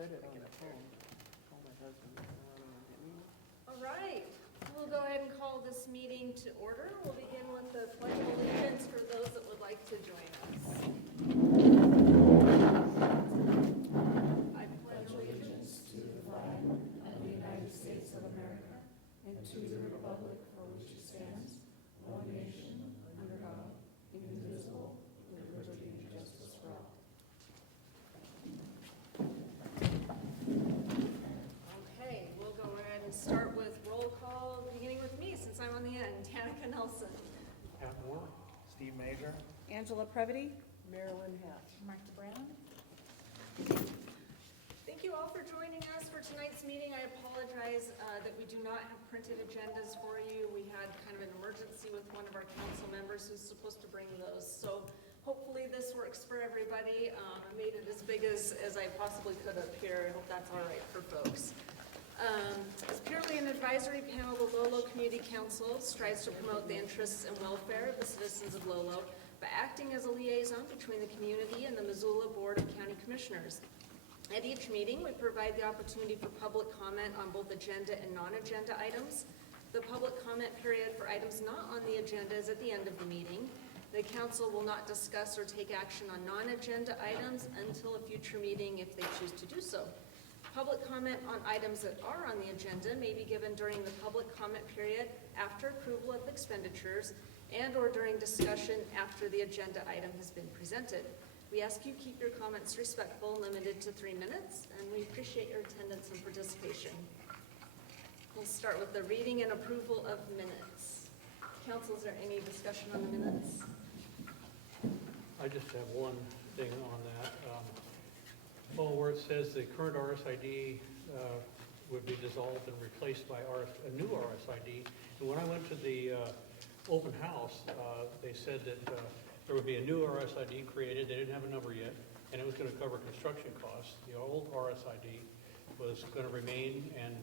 read it on the phone. Call my husband. All right, we'll go ahead and call this meeting to order. We'll begin with the pledge of allegiance for those that would like to join us. I pledge allegiance to the flag of the United States of America and to the republic for which it stands, one nation, under God, indivisible, with liberty and justice for all. Okay, we'll go ahead and start with roll call, beginning with me, since I'm on the end. Danica Nelson. Pat Moore, Steve Major. Angela Previty. Marilyn Hatch. Martha Brown. Thank you all for joining us for tonight's meeting. I apologize that we do not have printed agendas for you. We had kind of an emergency with one of our council members who's supposed to bring those. So hopefully this works for everybody. I made it as big as I possibly could up here. I hope that's all right for folks. As purely an advisory panel, the Lolo Community Council strives to promote the interests and welfare of the citizens of Lolo by acting as a liaison between the community and the Missoula Board of County Commissioners. At each meeting, we provide the opportunity for public comment on both agenda and non-agenda items. The public comment period for items not on the agenda is at the end of the meeting. The council will not discuss or take action on non-agenda items until a future meeting if they choose to do so. Public comment on items that are on the agenda may be given during the public comment period after approval of expenditures and or during discussion after the agenda item has been presented. We ask you keep your comments respectful, limited to 3 minutes, and we appreciate your attendance and participation. We'll start with the reading and approval of minutes. Council, is there any discussion on the minutes? I just have one thing on that. Well, where it says the current RSID would be dissolved and replaced by a new RSID. And when I went to the open house, they said that there would be a new RSID created. They didn't have a number yet, and it was going to cover construction costs. The old RSID was going to remain, and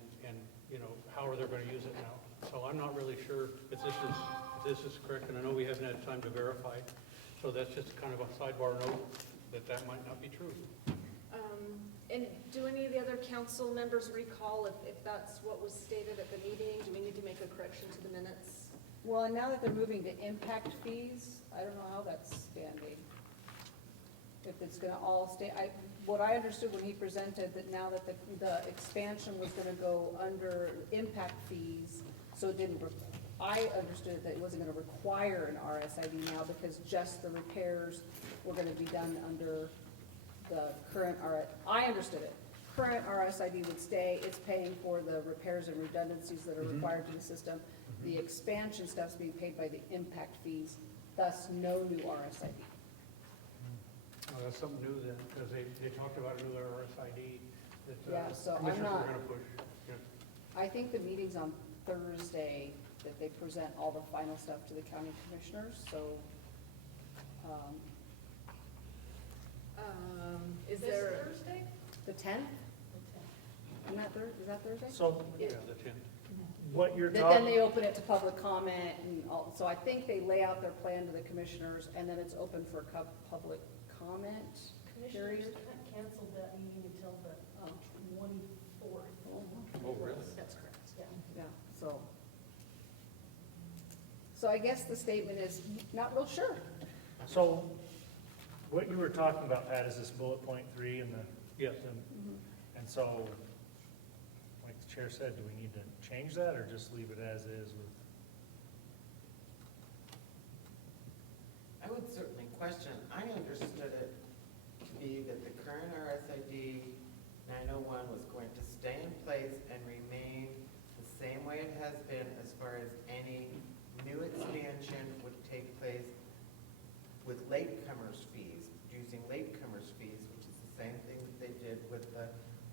you know, how are they going to use it now? So I'm not really sure if this is correct, and I know we haven't had time to verify. So that's just kind of a sidebar note that might not be true. And do any of the other council members recall if that's what was stated at the meeting? Do we need to make a correction to the minutes? Well, and now that they're moving to impact fees, I don't know how that's standing. If it's gonna all stay, what I understood when he presented, that now that the expansion was gonna go under impact fees, so it didn't, I understood that it wasn't gonna require an RSID now because just the repairs were gonna be done under the current I understood it. Current RSID would stay, it's paying for the repairs and redundancies that are required to the system. The expansion stuff's being paid by the impact fees, thus no new RSID. Oh, that's something new then, because they talked about a new RSID that Yeah, so I'm commissioners not- were going to push. Yeah. I think the meeting's on Thursday, that they present all the final stuff to the county commissioners, so, Is This there? Thursday? the 10th? Isn't that is that Thursday? So Yeah, the 10th. what you're Then talking, they open it to public comment and all, so I think they lay out their plan to the commissioners, and then it's open for public comment. commissioners canceled that meeting until the 24th. Oh, really? That's correct. Yeah. Yeah, so I guess the statement is not real sure. So what you were talking about, Pat, is this bullet point 3 and the. Yes. And so, like the chair said, do we need to change that or just leave it as is with? I would certainly question, I understood it to be that the current RSID 901 was going to stay in place and remain the same way it has been as far as any new expansion would take place with latecomers fees, using latecomers fees, which is the same thing that they did with the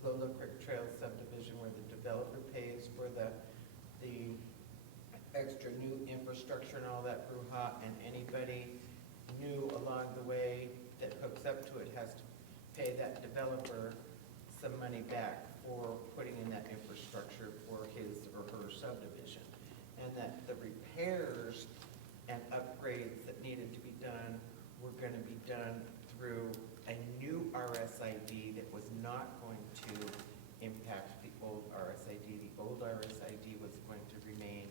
Lolo Creek Trail subdivision where the developer pays for the extra new infrastructure and all that brouhaha, and anybody new along the way that hooks up to it has to pay that developer some money back for putting in that infrastructure for his or her subdivision. And that the repairs and upgrades that needed to be done were going to be done through a new RSID that was not going to impact the old RSID. The old RSID was going to remain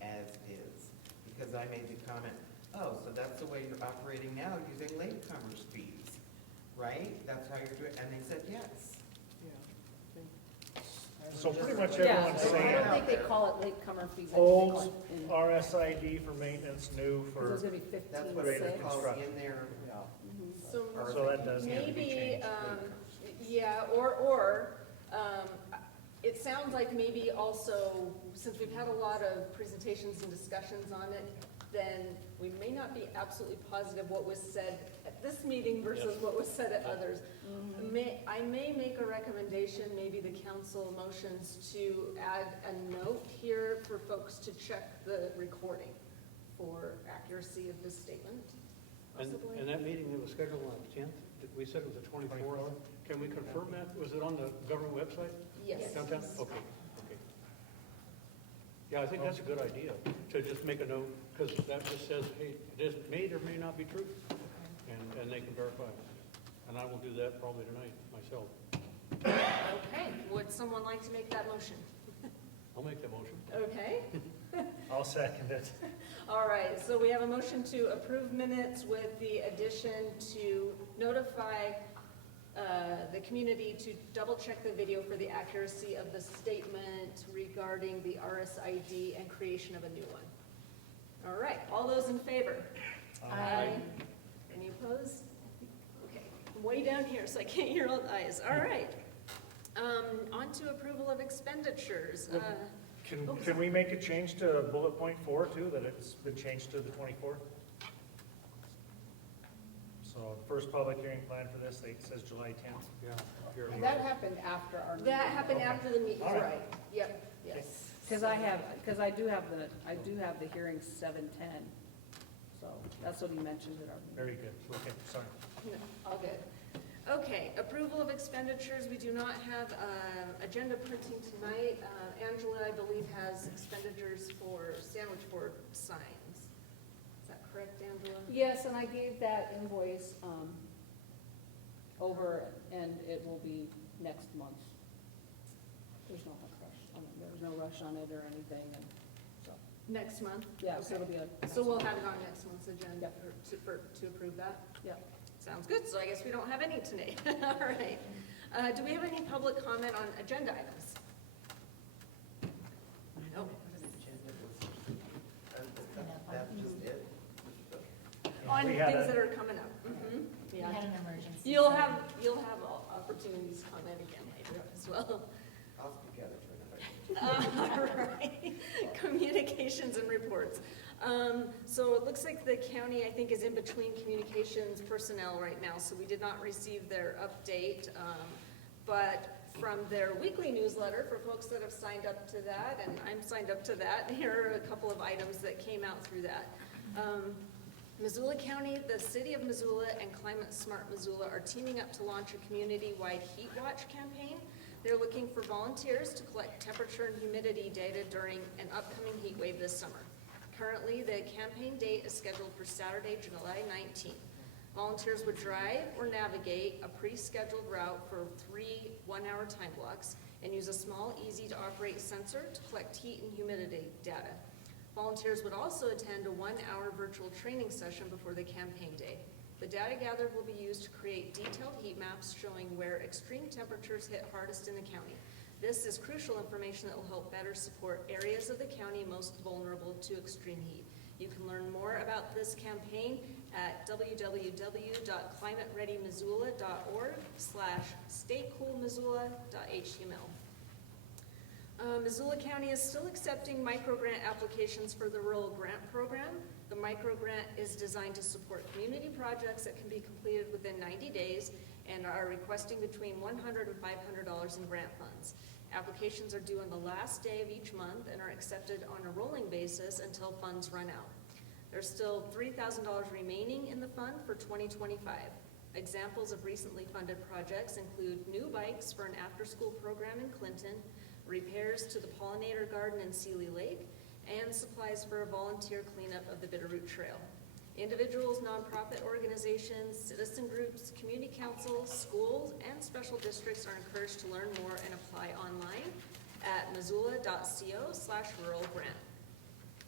as is. Because I made the comment, oh, so that's the way you're operating now, using latecomers fees, right? That's how you're doing, and they said yes. So pretty much Yeah, everyone's I saying don't think they call it latecomer fees. I think they call old it in- RSID for maintenance, new So for, it's gonna be That's 15.6. what Greater it's called construction. in there. So so that does need to be maybe, changed. yeah, it sounds like maybe also, since we've had a lot of presentations and discussions on it, then we may not be absolutely positive what was said at this meeting versus what was said at others. I may make a recommendation, maybe the council motions, to add a note here for folks to check the recording for accuracy of this statement, possibly. And that meeting that was scheduled on the 10th, we said it was the 24th. Can we confirm that? Was it on the government website? Yes. Downtown? Okay, okay. Yeah, I think that's a good idea, to just make a note, because that just says, hey, this may or may not be true, and they can verify. And I will do that probably tonight myself. Okay, would someone like to make that motion? I'll make that motion. Okay, I'll second it. all right, so we have a motion to approve minutes with the addition to notify the community to double check the video for the accuracy of the statement regarding the RSID and creation of a new one. All right, all those in favor? Aye. Any opposed? Okay, I'm way down here, so I can't hear all the ayes. All right. On to approval of expenditures. Can we make a change to bullet point 4 too, that it's been changed to the 24th? So first public hearing plan for this, it says July 10th. Yeah. here. And that happened after our meeting. That happened after the meeting, All right. right? Yep, yes. Because I do have the hearing 7:10. So that's what he mentioned at our meeting. Very good, okay, sorry. No, all good. Okay, approval of expenditures. We do not have agenda printing tonight. Angela, I believe, has expenditures for sandwich board signs. Is that correct, Angela? Yes, and I gave that invoice over, and it will be next month. There's no rush on it, there's no rush on it or anything, and so, Next month? yeah, so Okay. it'll be a. So we'll have it on next month's agenda Yep. to approve that? Yeah. Sounds good, so I guess we don't have any today. All right. Do we have any public comment on agenda items? Nope. That's just it? On We things had a- that are coming up. Mhm. We Yeah. had an emergency. You'll have opportunities to comment again later as well. I'll speak at it for another. All right. Communications and reports. So it looks like the county, I think, is in between communications personnel right now, so we did not receive their update. But from their weekly newsletter, for folks that have signed up to that, and I'm signed up to that, here are a couple of items that came out through that. Missoula County, the City of Missoula, and Climate Smart Missoula are teaming up to launch a community-wide heat watch campaign. They're looking for volunteers to collect temperature and humidity data during an upcoming heat wave this summer. Currently, the campaign date is scheduled for Saturday, July 19th. Volunteers would drive or navigate a pre-scheduled route for 3 one-hour time blocks and use a small, easy-to-operate sensor to collect heat and humidity data. Volunteers would also attend a 1-hour virtual training session before the campaign day. The data gathered will be used to create detailed heat maps showing where extreme temperatures hit hardest in the county. This is crucial information that will help better support areas of the county most vulnerable to extreme heat. You can learn more about this campaign at www.climatereadymissoula.org/staycoolmissoula.html. Missoula County is still accepting microgrant applications for the Rural Grant Program. The microgrant is designed to support community projects that can be completed within 90 days and are requesting between $100 and $500 in grant funds. Applications are due on the last day of each month and are accepted on a rolling basis until funds run out. There's still $3,000 remaining in the fund for 2025. Examples of recently funded projects include new bikes for an after-school program in Clinton, repairs to the pollinator garden in Sealy Lake, and supplies for a volunteer cleanup of the Bitterroot Trail. Individuals, nonprofit organizations, citizen groups, community councils, schools, and special districts are encouraged to learn more and apply online at missoula.co/rural-grant.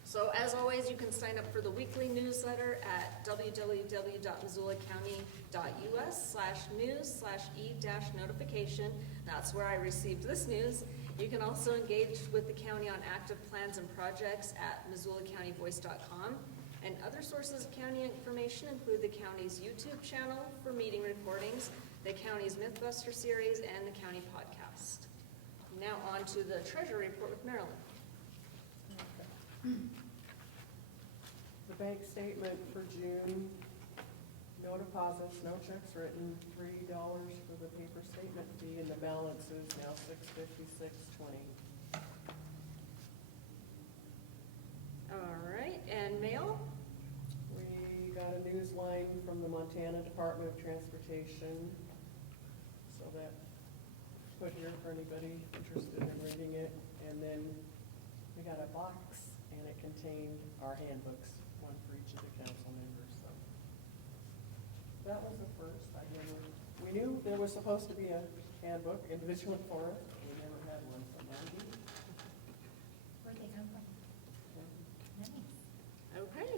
So as always, you can sign up for the weekly newsletter at www.missoulacounty.us/news/e-notification. That's where I received this news. You can also engage with the county on active plans and projects at missoulacountyvoice.com. And other sources of county information include the county's YouTube channel for meeting recordings, the county's Mythbuster series, and the county podcast. Now on to the treasury report with Marilyn. The bank statement for June, no deposits, no checks written, $3 for the paper statement fee, and the balance is now $656.20. All right, and mail? We got a news line from the Montana Department of Transportation, so that's put here for anybody interested in reading it. And then we got a box, and it contained our handbooks, one for each of the council members, so. That was the first. We knew there was supposed to be a handbook, individual for us, but we never had one, so Mandy. Where'd they come from? Nice. Okay.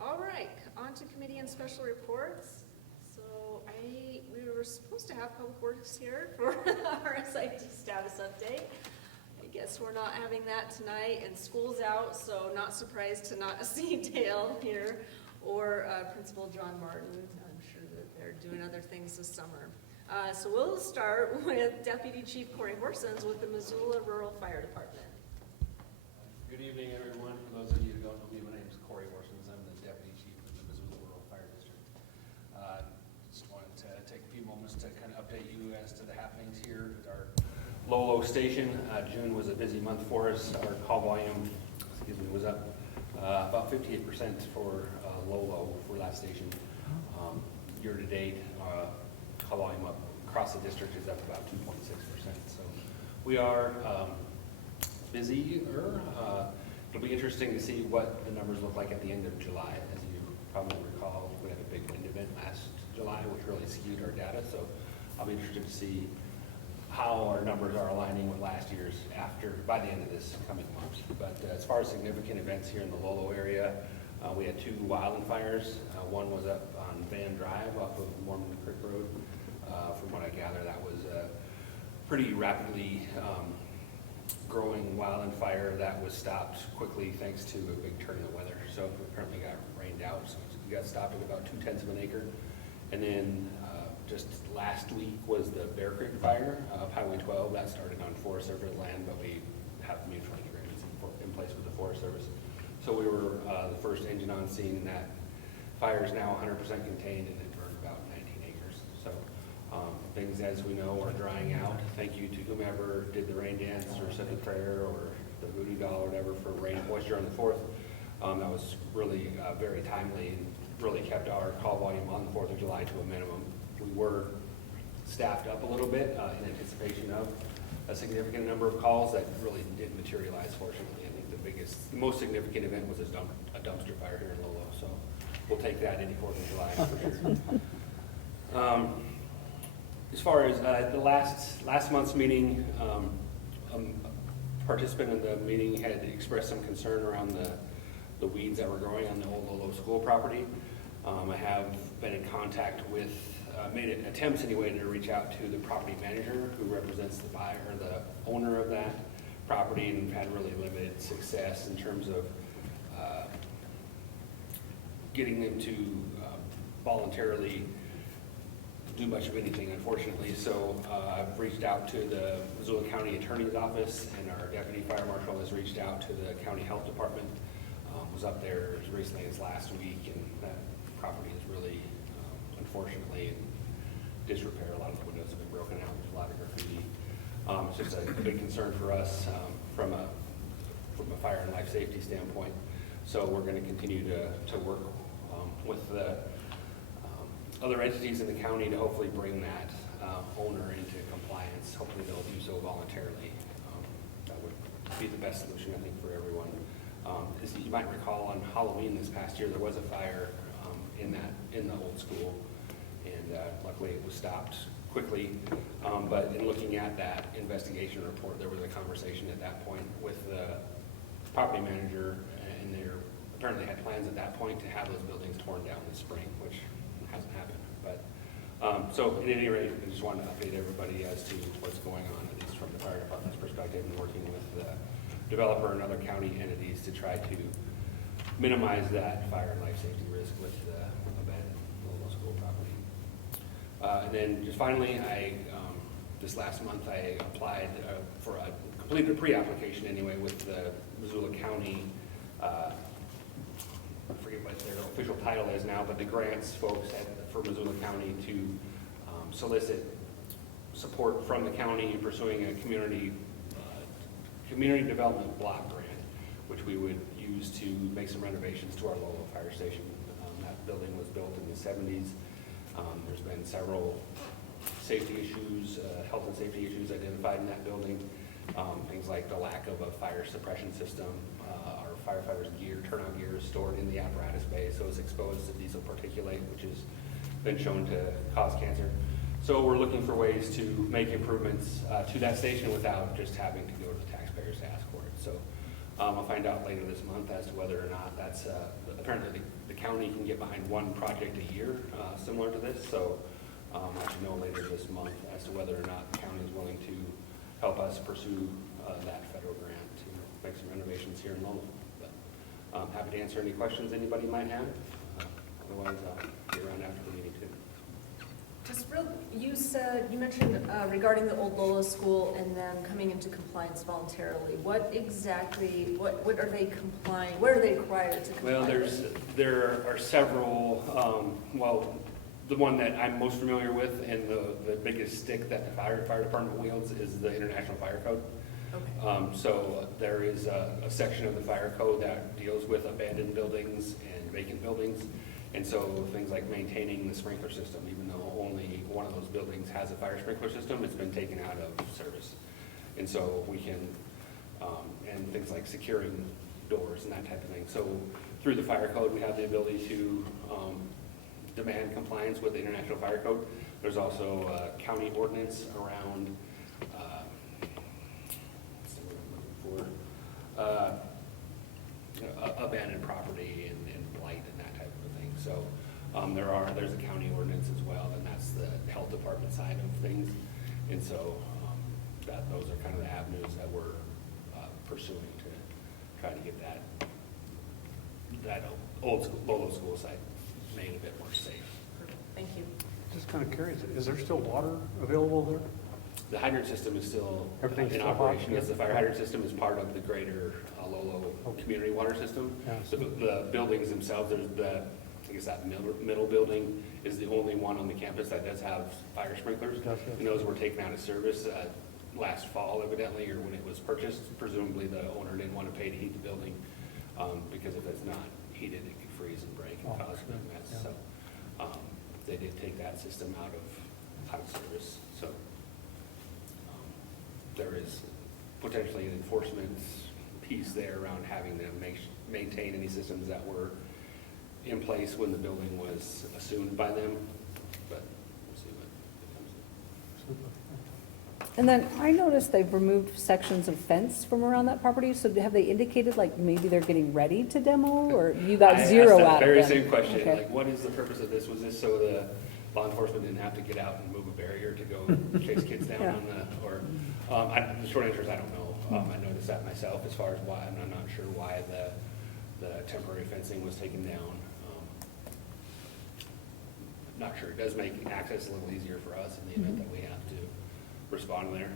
All right, on to committee and special reports. So we were supposed to have Public Works here for our SIT status update. I guess we're not having that tonight, and school's out, so not surprised to not see Dale here or Principal John Martin. I'm sure that they're doing other things this summer. So we'll start with Deputy Chief Corey Horsons with the Missoula Rural Fire Department. Good evening, everyone. For those of you who don't know me, my name is Corey Horsons. I'm the Deputy Chief of the Missoula Rural Fire District. Just wanted to take a few moments to kind of update you as to the happenings here at our Lolo station. June was a busy month for us. Our call volume, was up about 58% for Lolo for that station. Year to date, call volume up across the district is up about 2.6%. So we are busier. It'll be interesting to see what the numbers look like at the end of July. As you probably recall, we had a big wind event last July, which really skewed our data. So I'll be interested to see how our numbers are aligning with last year's by the end of this coming month. But as far as significant events here in the Lolo area, we had 2 wildfires. One was up on Van Drive off of Mormon Creek Road. From what I gather, that was a pretty rapidly growing wildfire that was stopped quickly thanks to a big turn in the weather. So it apparently got rained out, so we got stopped at about 0.2 of an acre. And then just last week was the Bear Creek fire of Highway 12. That started on Forest Service land, but we have mutual agreements in place with the Forest Service. So we were the first engine on scene, and that fire is now 100% contained, and it burned about 19 acres. So things, as we know, are drying out. Thank you to whomever did the rain dance or said the prayer or the voodoo doll or whatever for rain moisture on the 4th. That was really very timely and really kept our call volume on the 4th of July to a minimum. We were staffed up a little bit in anticipation of a significant number of calls that really didn't materialize, fortunately. I think the most significant event was a dumpster fire here in Lolo, so we'll take that any 4th of July for sure. As far as the last month's meeting, a participant in the meeting had expressed some concern around the weeds that were growing on the old Lolo school property. I have been in contact with, made attempts anyway to reach out to the property manager who represents the buyer, or the owner of that property, and had really limited success in terms of getting them to voluntarily do much of anything, unfortunately. So I've reached out to the Missoula County Attorney's Office, and our Deputy Fire Marshal has reached out to the County Health Department. Was up there as recently as last week, and that property is really, unfortunately, in disrepair. A lot of the windows have been broken out. There's a lot of graffiti. It's just a big concern for us from a fire and life safety standpoint. So we're going to continue to work with the other entities in the county to hopefully bring that owner into compliance. Hopefully they'll do so voluntarily. That would be the best solution, I think, for everyone. As you might recall, on Halloween this past year, there was a fire in the old school, and luckily it was stopped quickly. But in looking at that investigation report, there was a conversation at that point with the property manager, and they apparently had plans at that point to have those buildings torn down this spring, which hasn't happened. But so at any rate, I just wanted to update everybody as to what's going on, at least from the fire department's perspective, and working with the developer and other county entities to try to minimize that fire and life safety risk with the abandoned Lolo School property. And then just finally, this last month, I applied completed a pre-application anyway with the Missoula County, I forget what their official title is now, but the grants folks for Missoula County to solicit support from the county in pursuing a community development block grant, which we would use to make some renovations to our Lolo fire station. That building was built in the 70s. There's been several safety issues, health and safety issues identified in that building. Things like the lack of a fire suppression system. Our firefighters' gear, turnout gear is stored in the apparatus bay, so it's exposed to diesel particulate, which has been shown to cause cancer. So we're looking for ways to make improvements to that station without just having to go to the taxpayers to ask for it. So I'll find out later this month as to whether or not that's, apparently the county can get behind one project a year similar to this. So I should know later this month as to whether or not the county is willing to help us pursue that federal grant to make some renovations here in Lolo. But I'm happy to answer any questions anybody might have. Otherwise, I'll be around after the meeting too. You mentioned regarding the old Lolo school and then coming into compliance voluntarily. What exactly, what are they complying, what are they required to comply Well, with? there are several, the one that I'm most familiar with and the biggest stick that the fire department wields is the International Fire Code. Okay. So there is a section of the fire code that deals with abandoned buildings and vacant buildings. And so things like maintaining the sprinkler system, even though only one of those buildings has a fire sprinkler system, it's been taken out of service. And so we can, and things like securing doors and that type of thing. So through the fire code, we have the ability to demand compliance with the International Fire Code. There's also a county ordinance around, abandoned property and blight and that type of thing. So there's a county ordinance as well, and that's the health department side of things. And so those are kind of the avenues that we're pursuing to try to get that old Lolo school site made a bit more safe. Perfect. Thank you. Just kind of curious, is there still water available there? The hydrant system is still Everything's in still operation. hot, Yes, the fire hydrant system is part of the greater Lolo community water system. Yeah. So the buildings themselves, there's I guess that middle building is the only one on the campus that does have fire sprinklers. Does it? And those were taken out of service last fall evidently, or when it was purchased. Presumably the owner didn't want to pay to heat the building because if it's not heated, it could freeze and break and Oh, cause a big mess. yeah. So they did take that system out of service. So there is potentially an enforcement piece there around having them maintain any systems that were in place when the building was assumed by them, but we'll see what it comes to. And then I noticed they've removed sections of fence from around that property, so have they indicated like maybe they're getting ready to demo, or you got zero out of them? I asked that very same question, Okay. like, what is the purpose of this? Was this so the law enforcement didn't have to get out and move a barrier to go chase kids down Yeah. on the, or, the short answer is I don't know. I noticed that myself as far as why, I'm not sure why the temporary fencing was taken down. Not sure, it does make access a little easier for us in the event that we have to respond there.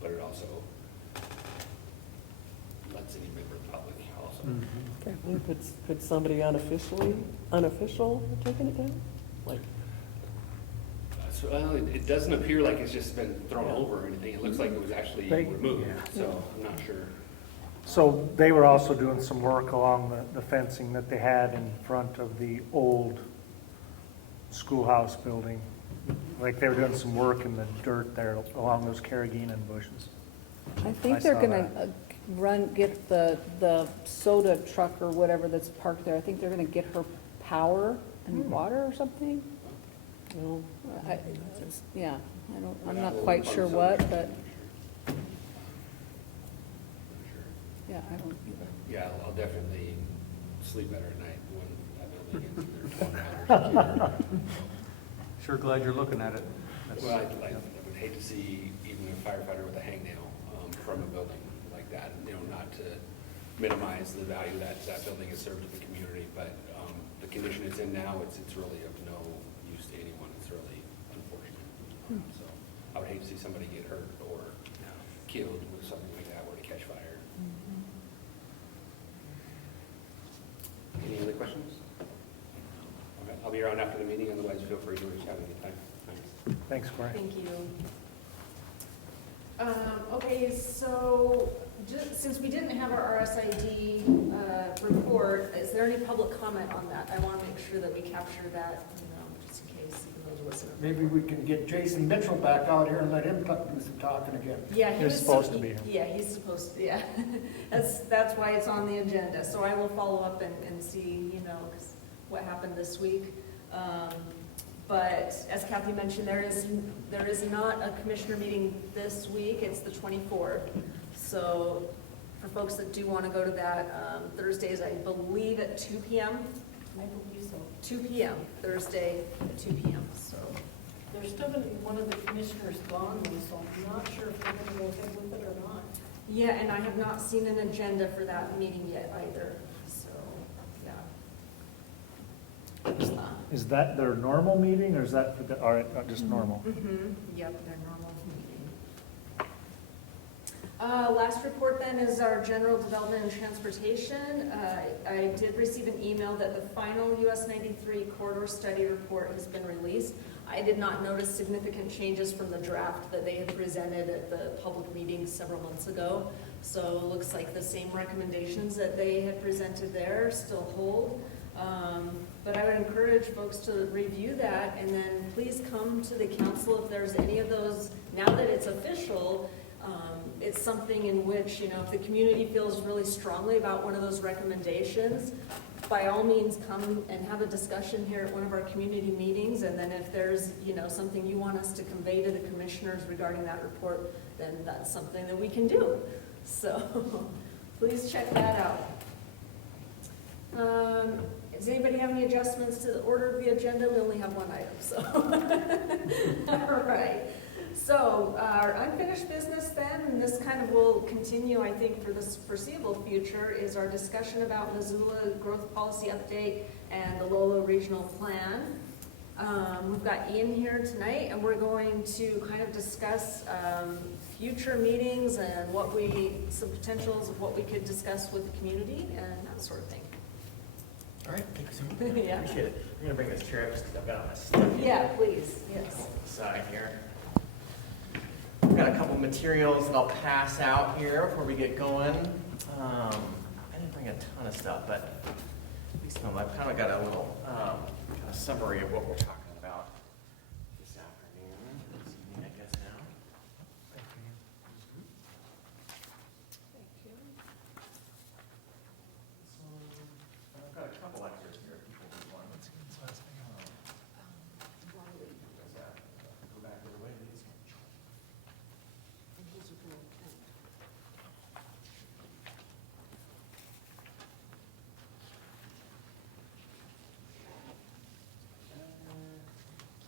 But it also lets any member of the public also. Yeah, Could somebody unofficial taken it down? Like, So, it doesn't appear like it's just been thrown over or anything. It looks like it was actually removed, so I'm not sure. So they were also doing some work along the fencing that they had in front of the old schoolhouse building. Like they were doing some work in the dirt there along those carrageenan bushes. I think I they're saw gonna get the soda truck or whatever that's parked there, I think they're gonna get her power and water or something? No, yeah, I'm not quite sure what, but, yeah, I don't either. Yeah, I'll definitely sleep better at night when that building gets either torn down or secured. Sure glad you're looking at it. That's- Well, I would hate to see even a firefighter with a hangnail from a building like that, not to minimize the value that that building has served to the community, but the condition it's in now, it's really of no use to anyone. It's really unfortunate. So I would hate to see somebody get hurt or killed with something like that were to catch fire. Any other questions? Okay, I'll be around after the meeting, otherwise feel free to reach out anytime. Thanks. Thanks, Corey. Thank you. Okay, so since we didn't have our RSID report, is there any public comment on that? I want to make sure that we capture that, just in case, even though there wasn't. Maybe we can get Jason Mitchell back out here and let him do some talking again. Yeah, He was supposed to be here. Yeah, he's supposed to, yeah. That's why it's on the agenda. So I will follow up and see, 'cause what happened this week. But as Kathy mentioned, there is not a commissioner meeting this week. It's the 24th. So for folks that do want to go to that, Thursdays, I believe at 2 p.m. I believe so. 2 p.m. Thursday at 2 p.m. So There's still gonna be one of the commissioners gone, though, so I'm not sure if they're gonna go ahead with it or not. yeah, and I have not seen an agenda for that meeting yet either. So yeah. Is that their normal meeting, or is that for the, all right, just normal? Yep, their normal meeting. Last report then is our general development and transportation. I did receive an email that the final US 93 corridor study report has been released. I did not notice significant changes from the draft that they had presented at the public meeting several months ago. So it looks like the same recommendations that they had presented there still hold. But I would encourage folks to review that, and then please come to the council if there's any of those, now that it's official, it's something in which, if the community feels really strongly about one of those recommendations, by all means, come and have a discussion here at one of our community meetings, and then if there's, something you want us to convey to the commissioners regarding that report, then that's something that we can do. So, please check that out. Does anybody have any adjustments to the order of the agenda? We only have one item, so. All right. So our unfinished business then, and this kind of will continue, I think, for this foreseeable future, is our discussion about Missoula Growth Policy Update and the Lolo Regional Plan. We've got Ian here tonight, and we're going to kind of discuss future meetings and some potentials of what we could discuss with the community and that sort of thing. All right, thank you so much. Yeah. Appreciate it. I'm gonna bring this chair up just because I've got all my stuff Yeah, please, yes. on the side here. I've got a couple materials that I'll pass out here before we get going. I didn't bring a ton of stuff, but at least I've kind of got a little kind of summary of what we're talking about this afternoon, this evening, I guess now. So, I've got a couple extras here if people need one. Go back the other way, please.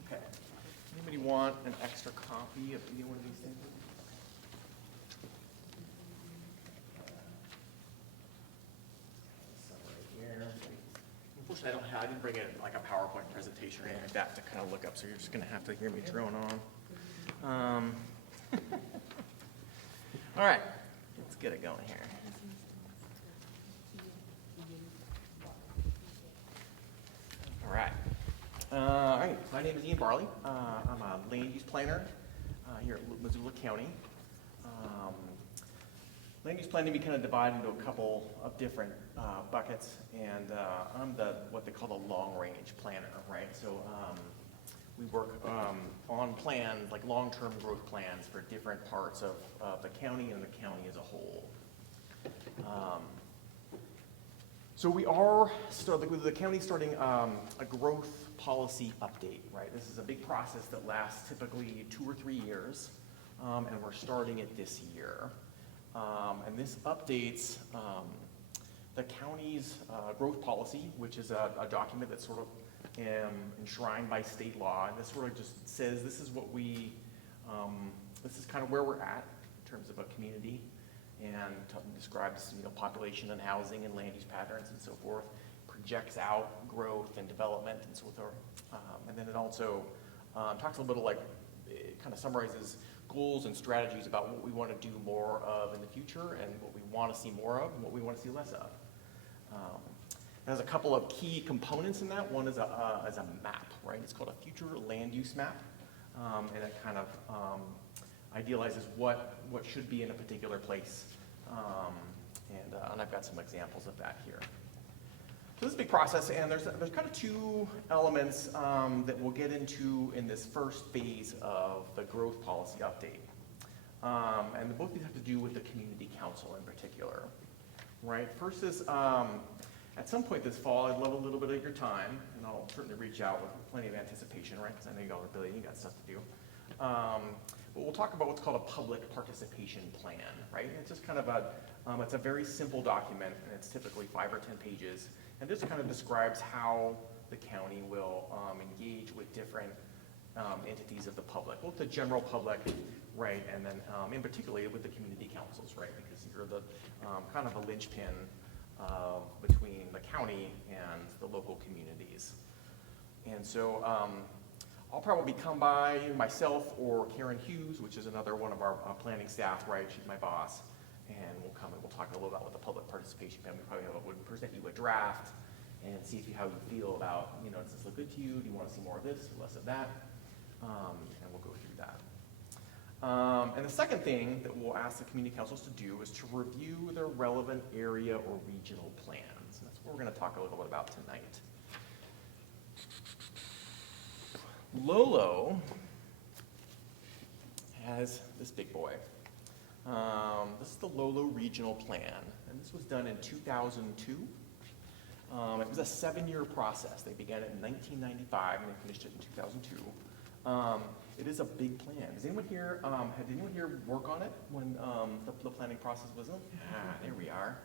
Okay. Anybody want an extra copy of either one of these things? Some right here. Unfortunately, I didn't bring in like a PowerPoint presentation or anything like that to kind of look up, so you're just gonna have to hear me drone on. All right, let's get it going here. All right, my name is Ian Barley. I'm a land use planner here at Missoula County. Land use planning can be kind of divided into a couple of different buckets, and I'm what they call the long-range planner, right? So we work on plans, like long-term growth plans for different parts of the county and the county as a whole. So we are, the county's starting a growth policy update, right? This is a big process that lasts typically 2 or 3 years, and we're starting it this year. And this updates the county's growth policy, which is a document that's sort of enshrined by state law, and this sort of just says this is what we, this is kind of where we're at in terms of a community, and describes, you know, population and housing and land use patterns and so forth, projects out growth and development and so forth. And then it also talks a little bit of, like, it kind of summarizes goals and strategies about what we want to do more of in the future and what we want to see more of and what we want to see less of. There's a couple of key components in that. One is a map, right? It's called a future land use map, and it kind of idealizes what should be in a particular place. And I've got some examples of that here. So this is a big process, and there's kind of 2 elements that we'll get into in this first phase of the growth policy update. And both of these have to do with the community council in particular, right? First is, at some point this fall, I'd love a little bit of your time, and I'll certainly reach out with plenty of anticipation, right? Because I know y'all are busy, you got stuff to do. But we'll talk about what's called a public participation plan, right? And it's just kind of it's a very simple document, and it's typically 5 or 10 pages, and this kind of describes how the county will engage with different entities of the public, both the general public, right, and then in particular with the community councils, right, because you're the kind of a linchpin between the county and the local communities. And so I'll probably come by myself or Karen Hughes, which is another one of our planning staff, right? She's my boss. And we'll come and we'll talk a little about what the public participation plan, we probably would present you a draft and see how you feel about, you know, does this look good to you? Do you want to see more of this or less of that? And we'll go through that. And the second thing that we'll ask the community councils to do is to review their relevant area or regional plans. And that's what we're going to talk a little bit about tonight. Lolo has this big boy. This is the Lolo Regional Plan, and this was done in 2002. It was a 7-year process. They began it in 1995 and they finished it in 2002. It is a big plan. Does anyone here, did anyone here work on it when the planning process was in? There we are.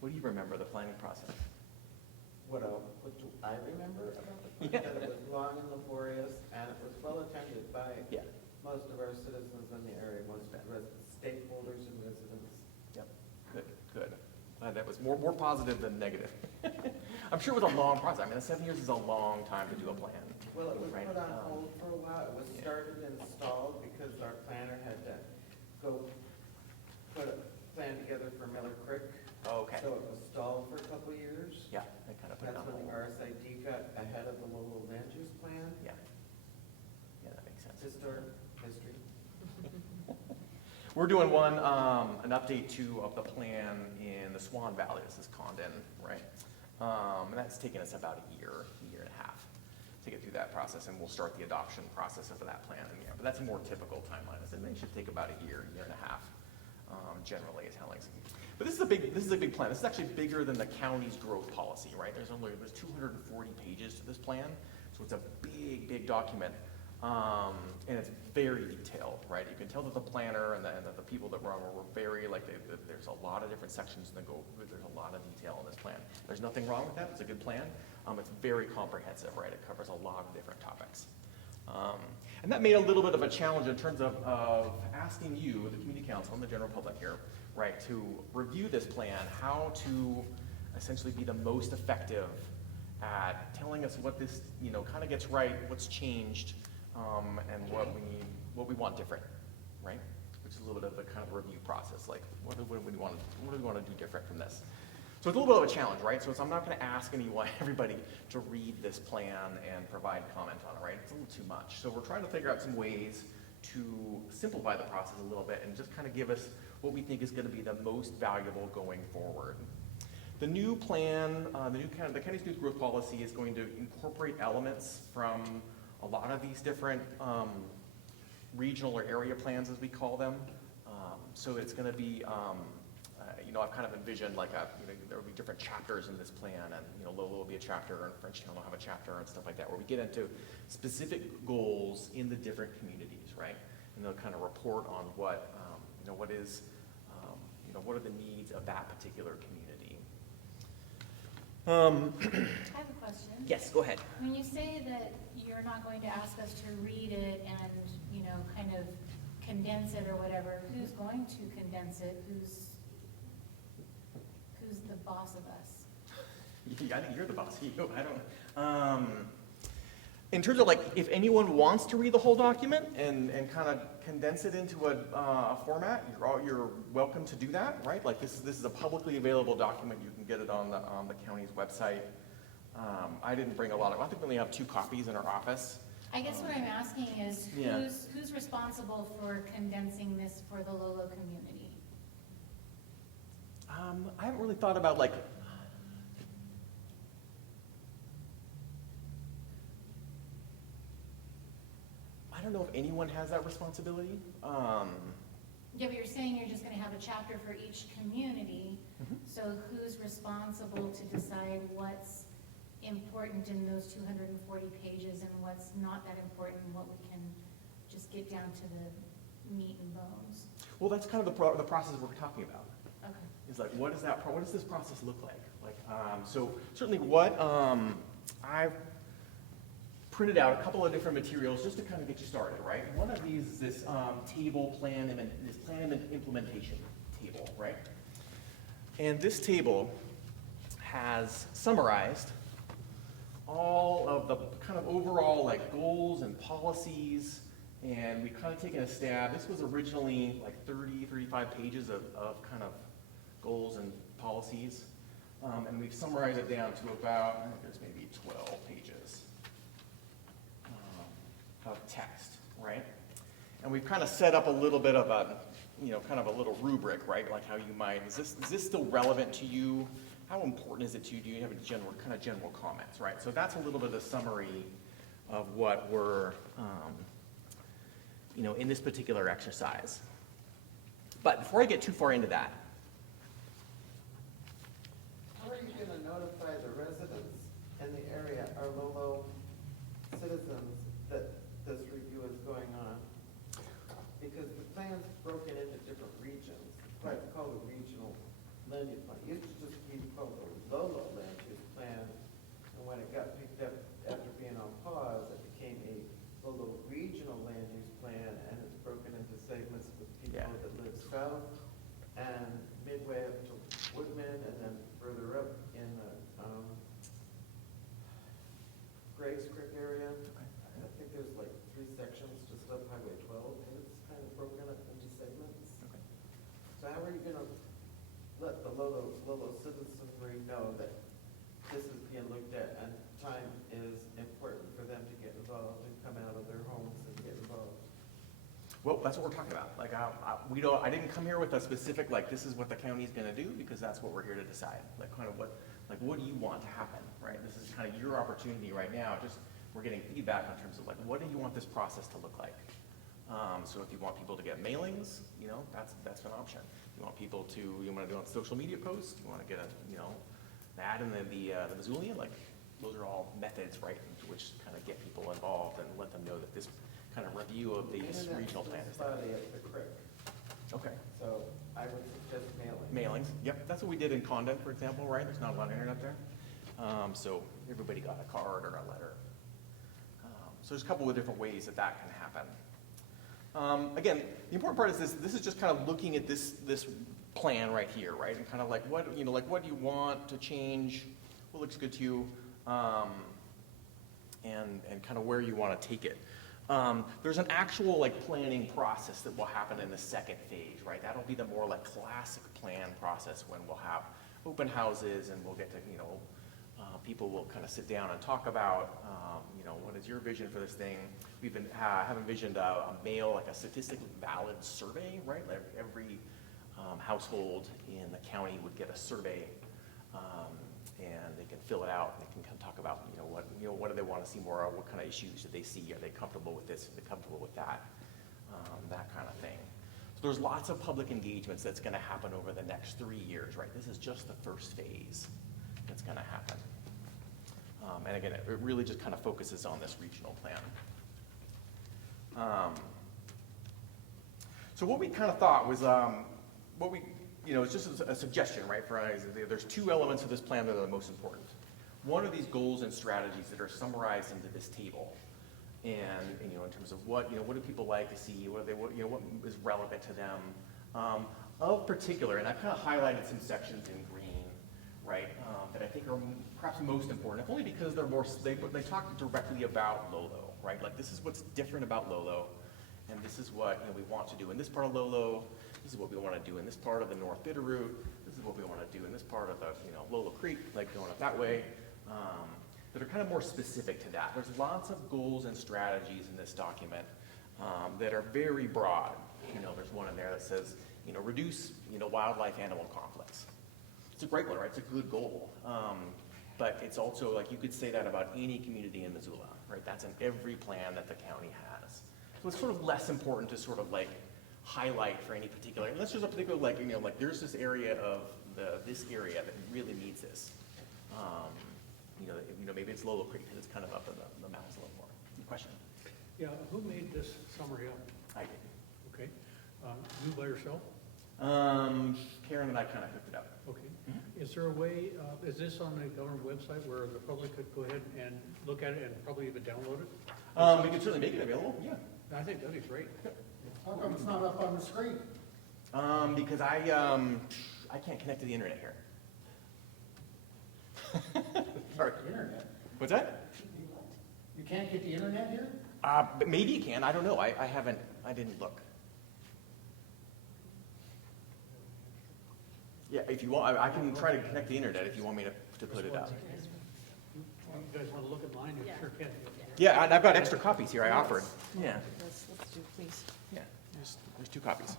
What do you remember the planning process? What do I remember about the plan? That it was long and laborious, and it was well attended by most of our citizens in the area, most stakeholders and residents. Yep, good. That was more positive than negative. I'm sure it was a long process. I mean, 7 years is a long time to do a plan. Well, it was right? put on hold for a while. It was started and stalled because our planner had to go put a plan together for Miller Creek. Oh, okay. So it was stalled for a couple of years. Yeah, they kind of put it That's on when the hold. RSID got ahead of the local land use plan. Yeah, that makes sense. Historic history. We're doing an update of the plan in the Swan Valley. This is Condon, right? And that's taken us about a year and a half to get through that process, and we'll start the adoption process of that plan in the year. But that's a more typical timeline. I said it should take about a year and a half, generally, is how long. But this is a big plan. This is actually bigger than the county's growth policy, right? There's 240 pages to this plan, so it's a big document. And it's very detailed, right? You can tell that the planner and the people that were very, there's a lot of different sections that go, there's a lot of detail in this plan. There's nothing wrong with that, it's a good plan. It's very comprehensive, right? It covers a lot of different topics. And that made a little bit of a challenge in terms of asking you, the community council and the general public here, right, to review this plan, how to essentially be the most effective at telling us what this, kind of gets right, what's changed, and what we want different, right? Which is a little bit of a kind of review process, like what do we want to do different from this? So it's a little bit of a challenge, right? So I'm not going to ask everybody to read this plan and provide comment on it, right? It's a little too much. So we're trying to figure out some ways to simplify the process a little bit and just kind of give us what we think is going to be the most valuable going forward. The new plan, the county's new growth policy is going to incorporate elements from a lot of these different regional or area plans, as we call them. So it's going to be I've kind of envisioned like there will be different chapters in this plan, and, Lolo will be a chapter, and Frenchtown will have a chapter, and stuff like that, where we get into specific goals in the different communities, right? And they'll kind of report on what, what is, what are the needs of that particular community. I have a question. Yes, go ahead. When you say that you're not going to ask us to read it and, kind of condense it or whatever, who's going to condense it? Who's the boss of us? I think you're the boss. I don't. In terms of like, if anyone wants to read the whole document and kind of condense it into a format, you're welcome to do that, right? Like this is a publicly available document. You can get it on the county's website. I didn't bring a lot of. I think we only have 2 copies in our office. I guess what I'm asking is Yeah. who's responsible for condensing this for the Lolo community? I haven't really thought about like. I don't know if anyone has that responsibility. Yeah, but you're saying you're just gonna have a chapter for each community, so who's responsible to decide what's important in those 240 pages and what's not that important, and what we can just get down to the meat and bones? Well, that's kind of the process we're talking about. Okay. Is like, what does this process look like? So certainly what I've printed out a couple of different materials just to kind of get you started, right? One of these is this plan implementation table, right? And this table has summarized all of the kind of overall like goals and policies, and we've kind of taken a stab. This was originally like 35 pages of kind of goals and policies, and we've summarized it down to about, I think there's maybe 12 pages of text, right? And we've kind of set up a little bit of a, kind of a little rubric, right? Like how you might, is this still relevant to you? How important is it to you? Do you have a general comments, right? So that's a little bit of a summary of what we're, in this particular exercise. But before I get too far into that, How are you gonna notify the residents in the area, our Lolo citizens, that this review is going on? Because the plan's broken into different regions. It's why it's called a regional land use plan. It used to just be called the Lolo land use plan, and when it got picked up after being on pause, it became a Lolo regional land use plan, and it's broken into segments with people Yeah. that live south and midway up to Woodman, and then further up in the Graves Creek area. I think there's like 3 sections just up Highway 12, and it's kind of broken up into segments. Okay. So how are you gonna let the Lolo citizenry know that this is being looked at and time is important for them to get involved and come out of their homes and get involved? well, that's what we're talking about. Like, I didn't come here with a specific, like, this is what the county's gonna do, because that's what we're here to decide. Like, kind of what do you want to happen, right? This is kind of your opportunity right now. Just, we're getting feedback in terms of like, what do you want this process to look like? So if you want people to get mailings, that's an option. You want people to, you want to do on social media posts, you want to get an ad in the Missoulian, like, those are all methods, right, which kind of get people involved and let them know that this kind of review of these regional plans. Somebody at the creek, Okay. so I would suggest mailing. Mailings, yep, that's what we did in Condon, for example, right? There's not a lot of internet there. So everybody got a card or a letter. So there's a couple of different ways that can happen. Again, the important part is this is just kind of looking at this plan right here, right? And kind of like what do you want to change, what looks good to you, and kind of where you want to take it. There's an actual like planning process that will happen in the second phase, right? That'll be the more like classic plan process when we'll have open houses and we'll get to, people will kind of sit down and talk about, what is your vision for this thing? We've have envisioned a statistically valid survey, right? Like every household in the county would get a survey, and they can fill it out. And they can kind of talk about, what do they want to see more of? What kind of issues do they see? Are they comfortable with this? Are they comfortable with that? That kind of thing. So there's lots of public engagements that's gonna happen over the next 3 years, right? This is just the first phase that's gonna happen. And again, it really just kind of focuses on this regional plan. So what we kind of thought was, it's just a suggestion, right? There's 2 elements of this plan that are the most important. One are these goals and strategies that are summarized into this table. And in terms of what do people like to see, what is relevant to them. Of particular, and I kind of highlighted some sections in green, right, that I think are perhaps most important, if only because they talk directly about Lolo, right? Like, this is what's different about Lolo, and this is what we want to do in this part of Lolo. This is what we want to do in this part of the North Bitterroot. This is what we want to do in this part of the Lolo Creek, like going up that way. That are kind of more specific to that. There's lots of goals and strategies in this document that are very broad. There's one in there that says, reduce, wildlife-animal conflicts. It's a great one, right? It's a good goal. But it's also, like, you could say that about any community in Missoula, right? That's in every plan that the county has. So it's sort of less important to sort of, like, highlight for any particular, unless there's a particular, like, there's this area of this area that really needs this. Maybe it's Lolo Creek because it's kind of up in the mountains a little more. Any question? Yeah, who made this summary up? I did. Okay. You by yourself? Karen and I kind of hooked it up. Okay. Is there a way, is this on the government website where the public could go ahead and look at it and probably even download it? We can certainly make it available, yeah. I think that'd be great. How come it's not up on the screen? Because I can't connect to the internet here. Sorry. Internet? What's that? You can't get the internet here? But maybe you can. I don't know. I didn't look. Yeah, if you want, I can try to connect the internet if you want me to put it up. You guys want to look at mine? You sure can. Yeah, and I've got extra copies here I offered. Yeah. Let's do, please. Yeah, there's 2 copies.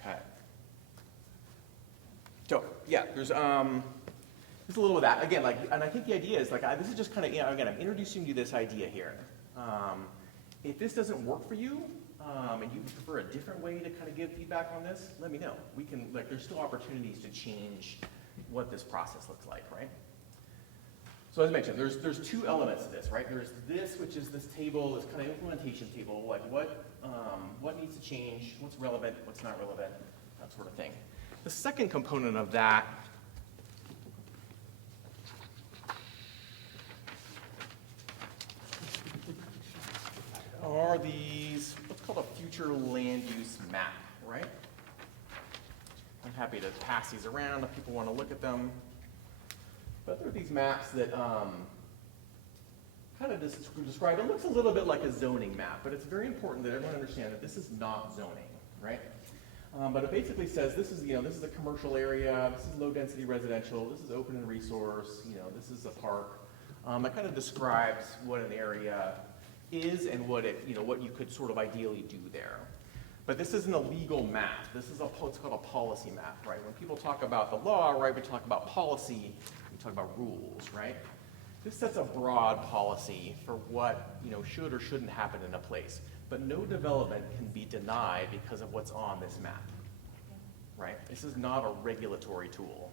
Okay. So, yeah, there's a little of that. Again, and I think the idea is, this is just kind of, again, I'm introducing you this idea here. If this doesn't work for you, and you prefer a different way to kind of give feedback on this, let me know. We can, there's still opportunities to change what this process looks like, right? So as I mentioned, there's 2 elements to this, right? There's this, which is this table, this kind of implementation table, like what needs to change, what's relevant, what's not relevant, that sort of thing. The second component of that are these, what's called a future land use map, right? I'm happy to pass these around if people want to look at them. But there are these maps that kind of describe, it looks a little bit like a zoning map, but it's very important that everyone understand that this is not zoning, right? But it basically says this is, this is a commercial area, this is low density residential, this is open and resource, this is a park. It kind of describes what an area is and what you could sort of ideally do there. But this isn't a legal map. This is what's called a policy map, right? When people talk about the law, right, we talk about policy, we talk about rules, right? This sets a broad policy for what, should or shouldn't happen in a place. But no development can be denied because of what's on this map, right? This is not a regulatory tool.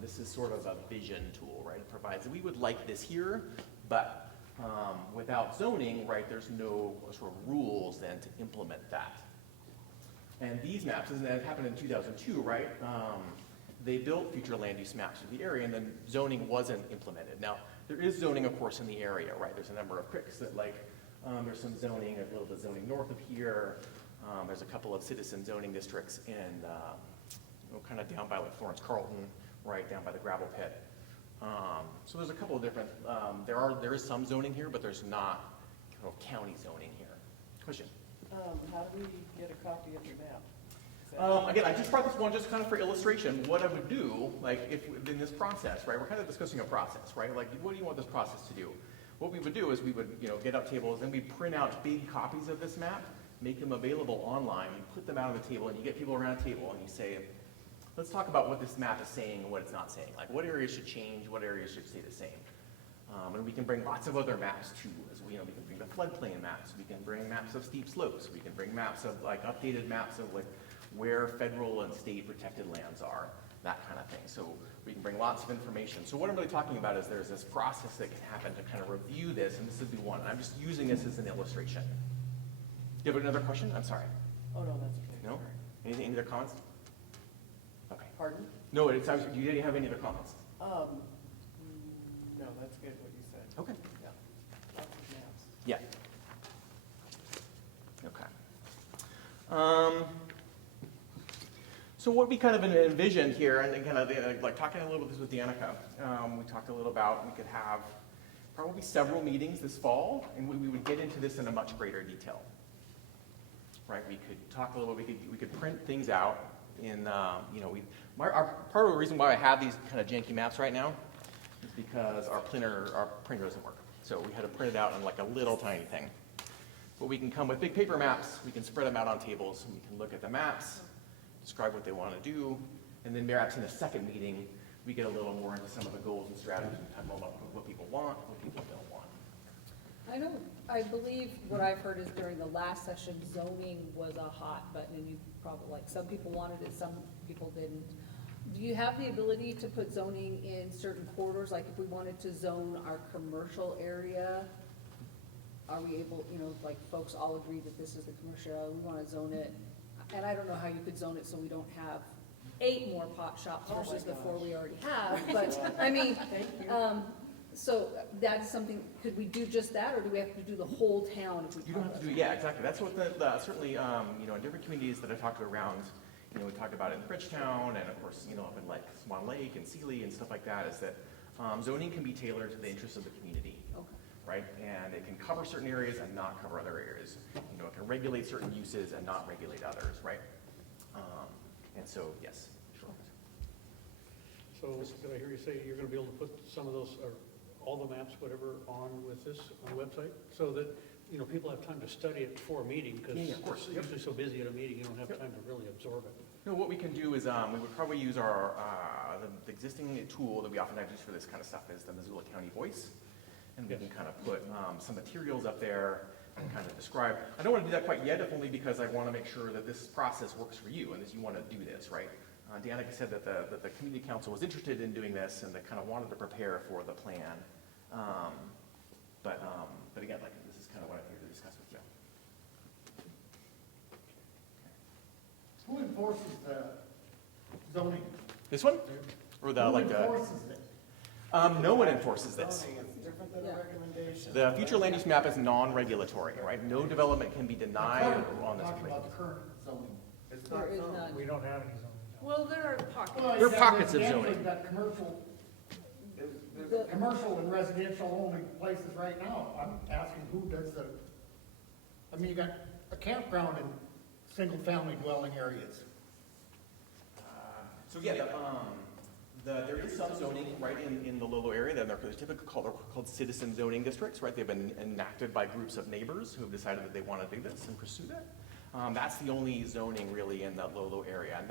This is sort of a vision tool, right? It provides, we would like this here, but without zoning, right, there's no sort of rules then to implement that. And these maps, and that happened in 2002, right? They built future land use maps of the area, and then zoning wasn't implemented. Now, there is zoning, of course, in the area, right? There's a number of creeks that, there's some zoning, a little bit of zoning north of here. There's a couple of citizen zoning districts in, kind of down by Florence Carlton, right, down by the gravel pit. So there's a couple of different, there is some zoning here, but there's not kind of county zoning here. Question? How do we get a copy of your map? Again, I just brought this one just kind of for illustration. What I would do, if in this process, right, we're kind of discussing a process, right? What do you want this process to do? What we would do is we would, get out tables and we print out big copies of this map, make them available online, you put them out on the table, and you get people around a table and you say, let's talk about what this map is saying and what it's not saying. What areas should change, what areas should stay the same. And we can bring lots of other maps too, as we can bring the floodplain maps, we can bring maps of steep slopes, we can bring maps of like updated maps of like where federal and state protected lands are, that kind of thing. So we can bring lots of information. So what I'm really talking about is there's this process that can happen to kind of review this, and this would be one. And I'm just using this as an illustration. Do you have another question? I'm sorry. Oh, no, that's okay. No? Anything, any other comments? Okay. Pardon? No, do you have any other comments? No, that's good what you said. Okay. Yeah, lots of maps. Yeah. Okay. So what we kind of envisioned here, and kind of like talking a little bit with Danica, we talked a little about we could have probably several meetings this fall, and we would get into this in a much greater detail. Right? We could talk a little. We could print things out in part of the reason why I have these kind of janky maps right now is because our printer doesn't work. So we had to print it out in like a little tiny thing. But we can come with big paper maps. We can spread them out on tables, and we can look at the maps, describe what they want to do, and then perhaps in a second meeting, we get a little more into some of the goals and strategies and talk about what people want, what people don't want. I believe what I've heard is during the last session, zoning was a hot button, and you probably, like, some people wanted it, some people didn't. Do you have the ability to put zoning in certain corridors, like if we wanted to zone our commercial area? Are we able, like, folks all agree that this is the commercial area, we wanna zone it? And I don't know how you could zone it so we don't have 8 more pot shops versus the 4 we already have, but, I mean, so that's something, could we do just that, or do we have to do the whole town if we? You don't have to do, yeah, exactly. That's what certainly, in different communities that I talked to around, we talked about it in Bridgetown, and of course, up in like Swan Lake and Sealy and stuff like that, is that zoning can be tailored to the interests of the community. Okay. Right? And it can cover certain areas and not cover other areas. It can regulate certain uses and not regulate others, right? And so, yes, sure. So did I hear you say you're gonna be able to put some of those, or all the maps, whatever, on with this, on the website? So that, people have time to study it before a meeting, because Yeah, of course. it's usually so busy at a meeting, you don't have time to really absorb it. What we can do is we would probably use our the existing tool that we often use for this kind of stuff is the Missoula County Voice. And we can kind of put some materials up there and kind of describe. I don't want to do that quite yet, if only because I want to make sure that this process works for you and that you want to do this, right? Danica said that the community council was interested in doing this and they kind of wanted to prepare for the plan. But again, like, this is kind of what I'm here to discuss with you. Who enforces the zoning? This one? Or the, Who like, enforces it? no one enforces this. Zoning is different than a recommendation. The future land use map is non-regulatory, right? No development can be denied on this. Talking about the current zoning. It's There not is zoned. none. We don't have any zoning. Well, there are pockets. Well, There are you got pockets of residential, zoning. you've got commercial, There's commercial and residential only places right now. I'm asking who does you got a campground in single-family dwelling areas. So yeah, there is some zoning right in the Lolo area. They're typically called citizen zoning districts, right? They've been enacted by groups of neighbors who have decided that they want to do this and pursue that. That's the only zoning really in the Lolo area, and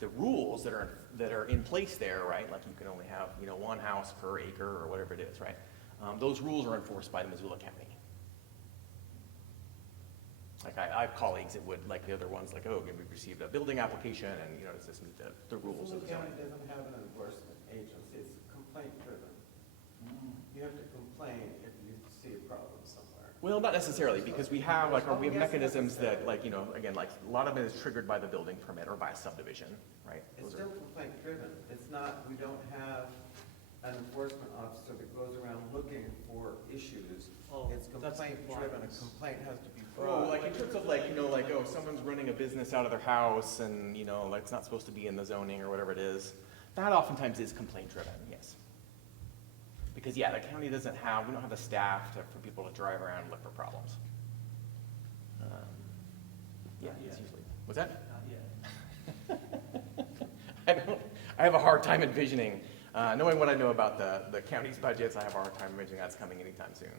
the rules that are in place there, right? Like you can only have 1 house per acre or whatever it is, right? Those rules are enforced by the Missoula County. Like I have colleagues that would, like the other ones, like, oh, we received a building application, and does this meet the rules of the Missoula County zoning? doesn't have an enforcement agency, it's complaint driven. You have to complain if you see a problem somewhere. Well, not necessarily, because we have we have mechanisms that again, like a lot of it is triggered by the building permit or by a subdivision, right? It's Those are- still complaint driven. It's not, we don't have an enforcement officer that goes around looking for issues. Oh, It's that's complaint driven. A compliance. complaint has to be Oh, brought. like in terms of oh, someone's running a business out of their house and, like it's not supposed to be in the zoning or whatever it is. That oftentimes is complaint driven, yes. Because yeah, the county we don't have the staff for people to drive around and look for problems. Yeah, it's usually, what's that? I have a hard time envisioning, knowing what I know about the county's budgets, I have a hard time envisioning that's coming anytime soon.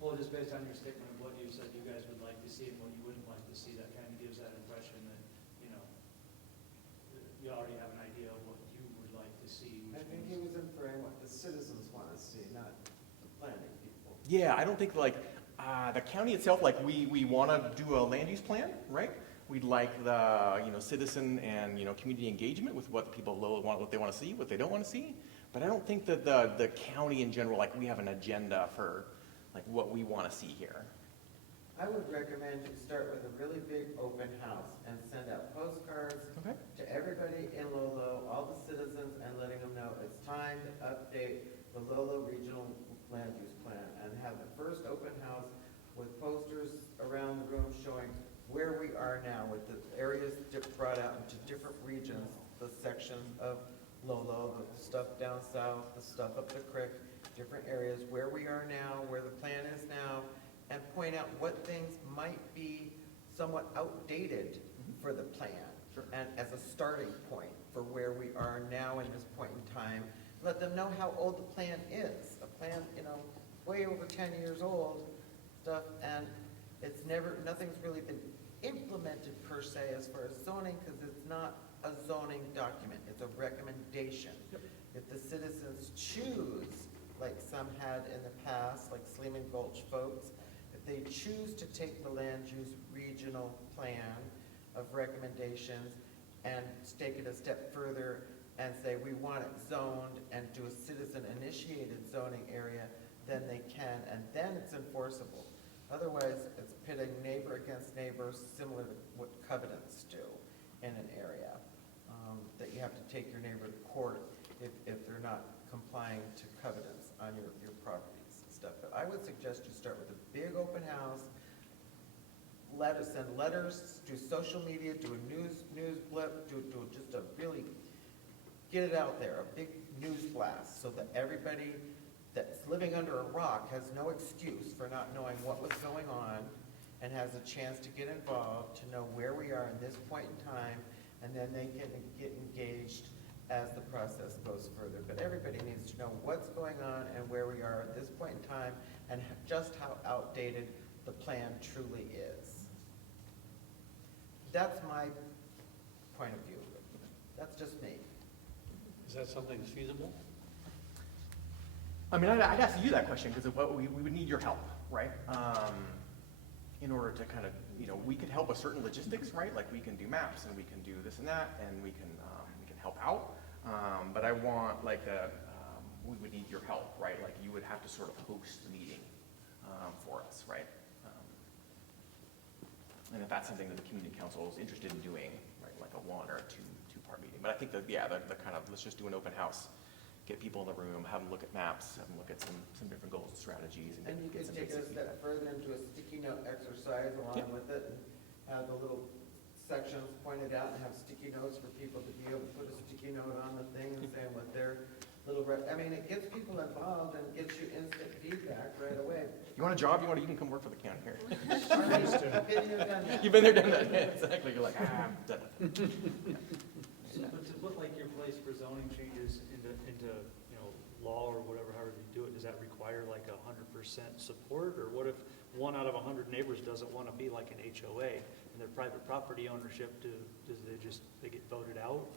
Well, just based on your statement of what you said you guys would like to see and what you wouldn't like to see, that kind of gives that impression that, you already have an idea of what you would like to see. I think he was inferring what the citizens want to see, not the plan. Yeah, I don't think like, the county itself, like we want to do a land use plan, right? We'd like the, citizen and, community engagement with what people want, what they want to see, what they don't want to see. But I don't think that the county in general, like we have an agenda for like what we want to see here. I would recommend you start with a really big open house and send out postcards Okay. to everybody in Lolo, all the citizens, and letting them know it's time to update the Lolo Regional Land Use Plan, and have the first open house with posters around the room showing where we are now with the areas brought out into different regions, the sections of Lolo, the stuff down south, the stuff up the creek, different areas, where we are now, where the plan is now, and point out what things might be somewhat outdated for the plan. Sure. And as a starting point for where we are now in this point in time, let them know how old the plan is. A plan, way over 10 years old, stuff, and nothing's really been implemented per se as far as zoning, because it's not a zoning document, it's a recommendation. Yep. If the citizens choose, like some had in the past, like Sleeman Gulch folks, if they choose to take the land use regional plan of recommendations and take it a step further and say, we want it zoned, and do a citizen-initiated zoning area, then they can, and then it's enforceable. Otherwise, it's pitting neighbor against neighbor, similar to what covenants do in an area, that you have to take your neighbor to court if they're not complying to covenants on your properties and stuff. But I would suggest you start with a big open house, send letters, do social media, do a news blip, do just a really, get it out there, a big news blast, so that everybody that's living under a rock has no excuse for not knowing what was going on, and has a chance to get involved, to know where we are in this point in time, and then they can get engaged as the process goes further. But everybody needs to know what's going on and where we are at this point in time, and just how outdated the plan truly is. That's my point of view. That's just me. Is that something that's feasible? I mean, I'd ask you that question, because we would need your help, right? In order to kind of, we could help with certain logistics, right? Like we can do maps and we can do this and that, and we can help out. But I want we would need your help, right? Like you would have to sort of host the meeting for us, right? And if that's something that the community council is interested in doing, right? Like a one or a two-part meeting. But I think that, yeah, the kind of, let's just do an open house, get people in the room, have them look at maps, have them look at some different goals and strategies. And you get could some take it a basic step feedback. further into a sticky note exercise along with it, and have the little sections pointed out, and have sticky notes for people to be able to put a sticky note on the thing and saying what their little, it gets people involved and gets you instant feedback right away. You want a job? You can come work for the county here. Been there, done that. You've been there, done that. Yeah, exactly. You're like, I'm done. But to put like your place for zoning changes into law or whatever, however you do it, does that require like 100% support? Or what if 1 out of 100 neighbors doesn't want to be like an HOA and their private property ownership, they get voted out?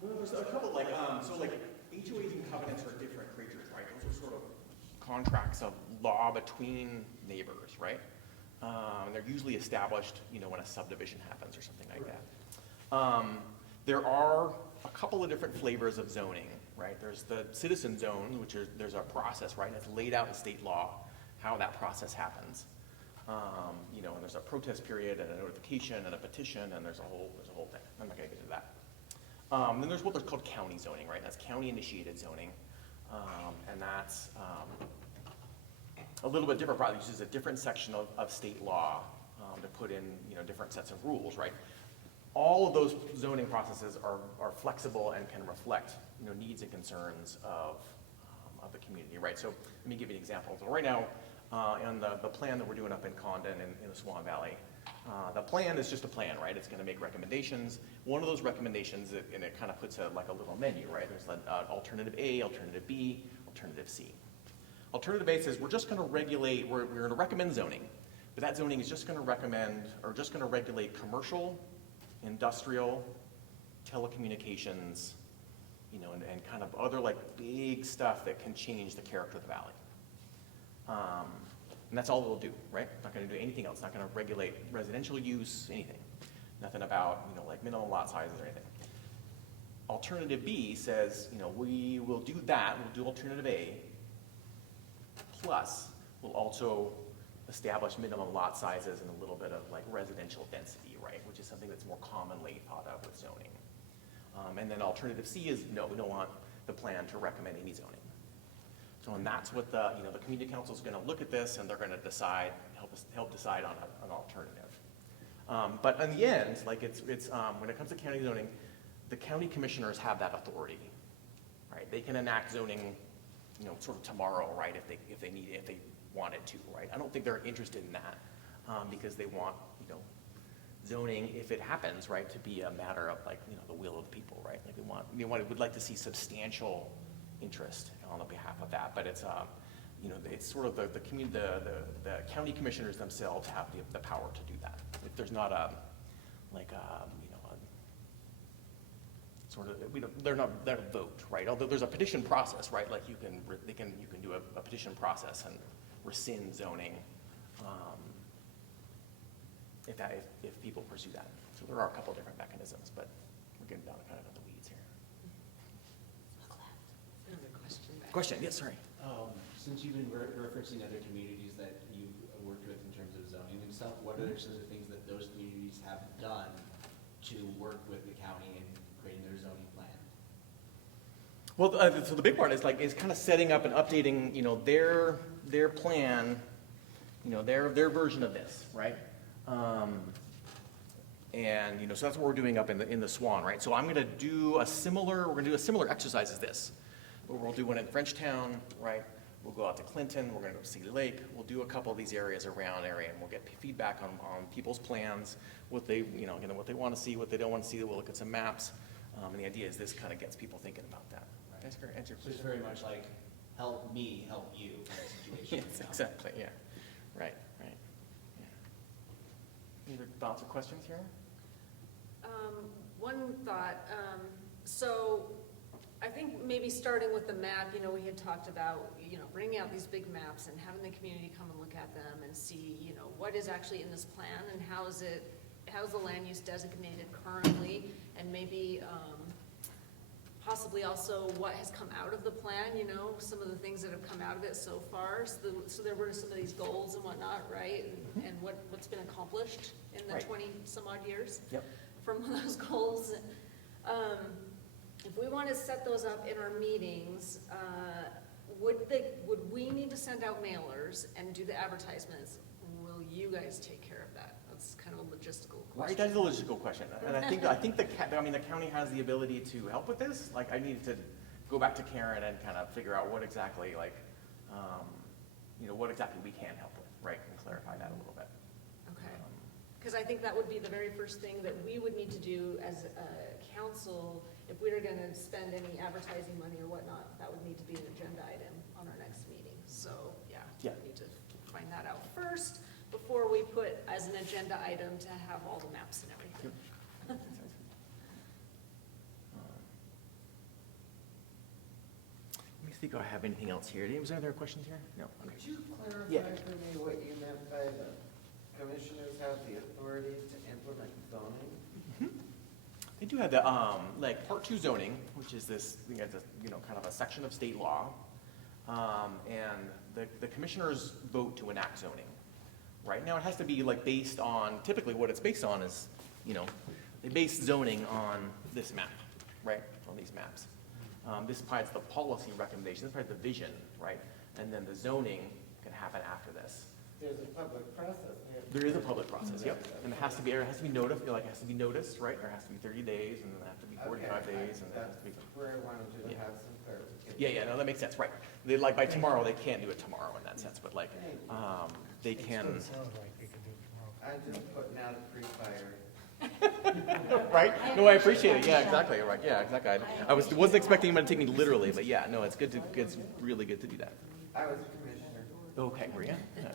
Well, there's a couple, HOAs and covenants are different creatures, right? Those are sort of contracts of law between neighbors, right? They're usually established, when a subdivision happens or something like that. There are a couple of different flavors of zoning, right? There's the citizen zone, there's a process, right? It's laid out in state law how that process happens. And there's a protest period and a notification and a petition, and there's a whole thing. I'm not gonna get into that. Then there's what they're called county zoning, right? That's county-initiated zoning, and that's a little bit different. Probably uses a different section of state law to put in, different sets of rules, right? All of those zoning processes are flexible and can reflect, needs and concerns of the community, right? So let me give you an example. So right now, on the plan that we're doing up in Condon in the Swan Valley, the plan is just a plan, right? It's going to make recommendations. One of those recommendations, and it kind of puts a little menu, right? There's alternative A, alternative B, alternative C. Alternative A says we're just going to regulate, we're going to recommend zoning, but that zoning is just going to recommend, or just going to regulate commercial, industrial, telecommunications, and kind of other big stuff that can change the character of the valley. And that's all it'll do, right? Not gonna do anything else, not gonna regulate residential use, anything. Nothing about, like minimum lot sizes or anything. Alternative B says, we will do that, we'll do alternative A, plus we'll also establish minimum lot sizes and a little bit of like residential density, right? Which is something that's more commonly thought of with zoning. And then alternative C is, no, we don't want the plan to recommend any zoning. So, and that's what the community council is gonna look at this and they're gonna decide, help decide on an alternative. But in the end, like it's when it comes to county zoning, the county commissioners have that authority, right? They can enact zoning, sort of tomorrow, right? If they wanted to, right? I don't think they're interested in that because they want, zoning, if it happens, right, to be a matter of like, the will of the people, right? Like would like to see substantial interest on the behalf of that, but it's, it's sort of the county commissioners themselves have the power to do that. If there's not they're not a vote, right? Although there's a petition process, right? Like you can do a petition process and rescind zoning, if people pursue that. So there are a couple different mechanisms, but we're getting down kind of in the weeds here. Another question back. Question, yes, sorry. Since you've been referencing other communities that you've worked with in terms of zoning and stuff, what are some of the things that those communities have done to work with the county in creating their zoning plan? Well, so the big part is kind of setting up and updating, their plan, their version of this, right? And so that's what we're doing up in the Swan, right? So we're gonna do a similar exercise as this. We'll do one in Frenchtown, right? We'll go out to Clinton, we're gonna go to Cedar Lake, we'll do a couple of these areas around area, and we'll get feedback on people's plans, what they, what they wanna see, what they don't wanna see, we'll look at some maps, and the idea is this kind of gets people thinking about that. Right. Answer your So question. it's very much like, help me, help you kind of situation. Yes, exactly, yeah. Right. Yeah. Any other thoughts or questions here? One thought, so I think maybe starting with the map, we had talked about, bringing out these big maps and having the community come and look at them and see, what is actually in this plan and how's the land use designated currently, and maybe possibly also what has come out of the plan, some of the things that have come out of it so far. So there were some of these goals and whatnot, right? And what's been accomplished in the Right. 20 some odd years. Yep. From those goals. If we want to set those up in our meetings, would we need to send out mailers and do the advertisements? Will you guys take care of that? That's kind of a logistical Right, question. that is a logistical question, and I think the county has the ability to help with this. Like, I need to go back to Karen and kind of figure out what exactly, what exactly we can help with, right, and clarify that a little bit. Okay. Because I think that would be the very first thing that we would need to do as a council. If we were going to spend any advertising money or whatnot, that would need to be an agenda item on our next meeting. So, yeah, Yeah. we need to find that out first before we put as an agenda item to have all the maps and everything. Let me see if I have anything else here. Was there other questions here? No. Okay. Could you clarify Yeah. for me what you meant by the commissioners have the authority to implement zoning? They do have the, Part 2 zoning, which is this, kind of a section of state law. And the commissioners vote to enact zoning. Right now, it has to be based on, typically what it's based on is, they base zoning on this map, right, on these maps. This provides the policy recommendation, this provides the vision, right? And then the zoning can happen after this. There's a public process. There is a public process, yep, and it has to be noticed, right? There has to be 30 days, and then it has to be 45 days, and it has to be. That's where I wanted you to Yeah. have some clarification. Yeah, no, that makes sense, right. They, by tomorrow, they can't do it tomorrow in that sense, but they can, Sounds like we could do it tomorrow. I'm just putting out a pre-fire. right? No, I appreciate it, yeah, exactly, right, yeah, exactly. I wasn't expecting him to take me literally, but yeah, no, it's really good to do that. I was a commissioner. Okay, Maria. Yeah.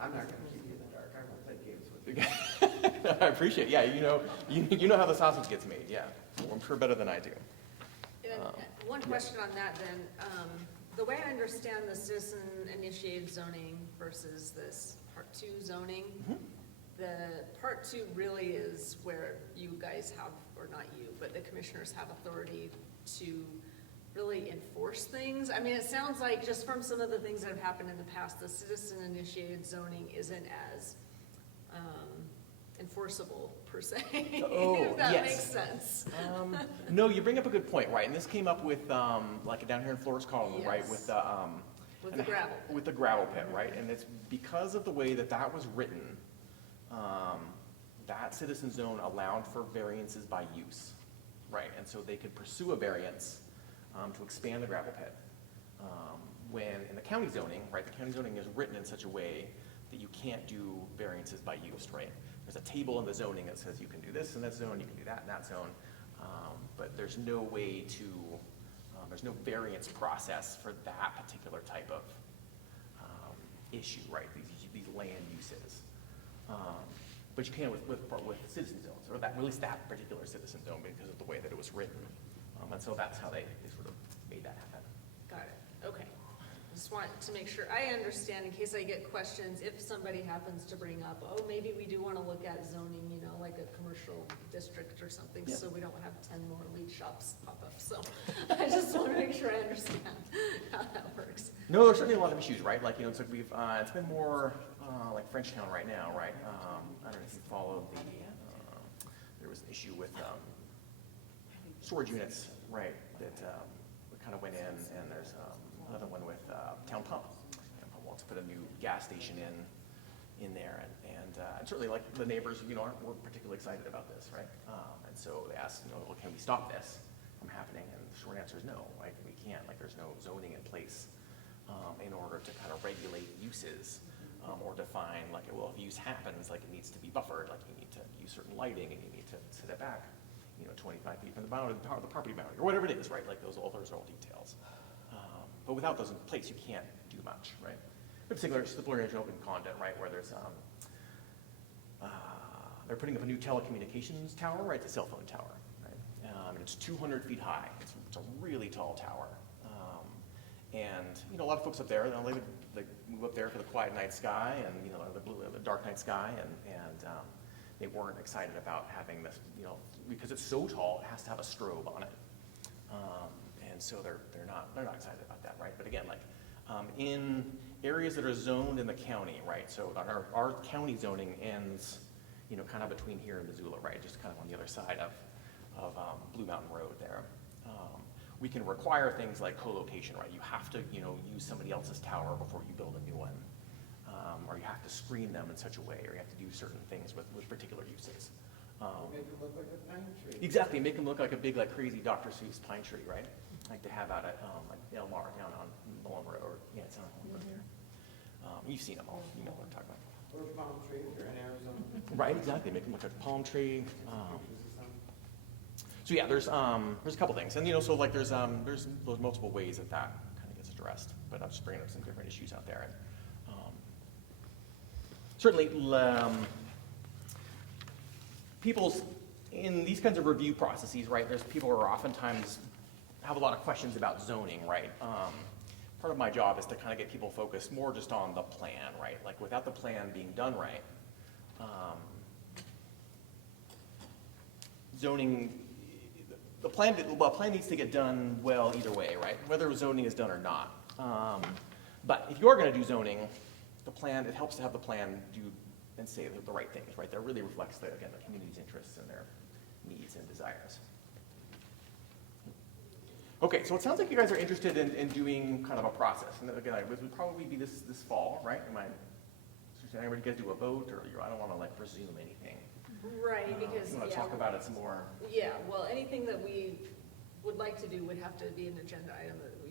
I'm not gonna keep you in the dark. I'm gonna play games with you. I appreciate it, yeah, you know how the sausage gets made, yeah. I'm sure better than I do. And one question on that then, the way I understand the citizen-initiated zoning versus this Part 2 zoning, the Part 2 really is where you guys have, or not you, but the commissioners have authority to really enforce things. I mean, it sounds like, just from some of the things that have happened in the past, the citizen-initiated zoning isn't as enforceable, per se, if that yes. makes sense. No, you bring up a good point, right? And this came up with, like down here in Flores Colony, right? Yes. With the, With the gravel. with the gravel pit, right? And it's because of the way that that was written, that citizen zone allowed for variances by use, right? And so they could pursue a variance to expand the gravel pit. When in the county zoning, right, the county zoning is written in such a way that you can't do variances by use, right? There's a table in the zoning that says you can do this in that zone, you can do that in that zone, but there's no way to, there's no variance process for that particular type of issue, right? These land uses. But you can with citizen zones, or that, at least that particular citizen zone, because of the way that it was written. And so that's how they sort of made that happen. Got it, okay. Just want to make sure I understand, in case I get questions, if somebody happens to bring up, oh, maybe we do want to look at zoning, you know, like a commercial district or something, Yeah. so we don't have 10 more lead shops pop up. So I just want to make sure I understand how that works. No, there's certainly a lot of issues, right? Like, you know, it's like we've, it's been more like Frenchtown right now, right? I don't know if you followed the, there was an issue with storage units, right? That we kind of went in, and there's another one with Town Pump. Town Pump wants to put a new gas station in there, and certainly, like, the neighbors, you know, weren't particularly excited about this, right? And so they asked, you know, well, can we stop this from happening? And the short answer is no, right? We can't. Like, there's no zoning in place in order to kind of regulate uses or define, like, well, if use happens, like, it needs to be buffered, like, you need to use certain lighting, and you need to set it back, you know, 25 feet from the boundary, the property boundary, or whatever it is, right? Like, those are all details. But without those in place, you can't do much, right? In particular, simpler and open content, right, where there's, they're putting up a new telecommunications tower, right, it's a cell phone tower, right? And it's 200 feet high. It's a really tall tower. And, you know, a lot of folks up there, you know, they move up there for the quiet night sky and, you know, the dark night sky, and they weren't excited about having this, you know, because it's so tall, it has to have a strobe on it. And so they're not excited about that, right? But again, like, in areas that are zoned in the county, right? So our county zoning ends, you know, kind of between here and Missoula, right? Just kind of on the other side of Blue Mountain Road there. We can require things like co-location, right? You have to, you know, use somebody else's tower before you build a new one. Or you have to screen them in such a way, or you have to do certain things with particular uses. Make it look like a pine tree. Exactly, make them look like a big, like, crazy Dr. Seuss pine tree, right? Like they have out at, like Elmar down on Mullen Road, or, yeah, it's on there. You've seen them all, you know what I'm talking about. Or palm tree if you're in Arizona. Right, exactly, make them look like a palm tree. So yeah, there's a couple things, and, you know, so like there's multiple ways that kind of gets addressed, but I'm just bringing up some different issues out there. And certainly, people's, in these kinds of review processes, right, there's people who are oftentimes have a lot of questions about zoning, right? Part of my job is to kind of get people focused more just on the plan, right? Like, without the plan being done right, zoning, the plan needs to get done well either way, right? Whether zoning is done or not. But if you are going to do zoning, the plan, it helps to have the plan do and say the right things, right? That really reflects, again, the community's interests and their needs and desires. Okay, so it sounds like you guys are interested in doing kind of a process. And again, it would probably be this fall, right? Anybody guys do a vote, or I don't want to, like, presume anything. Right, because, you want to talk about it some more? Yeah, well, anything that we would like to do would have to be an agenda item that we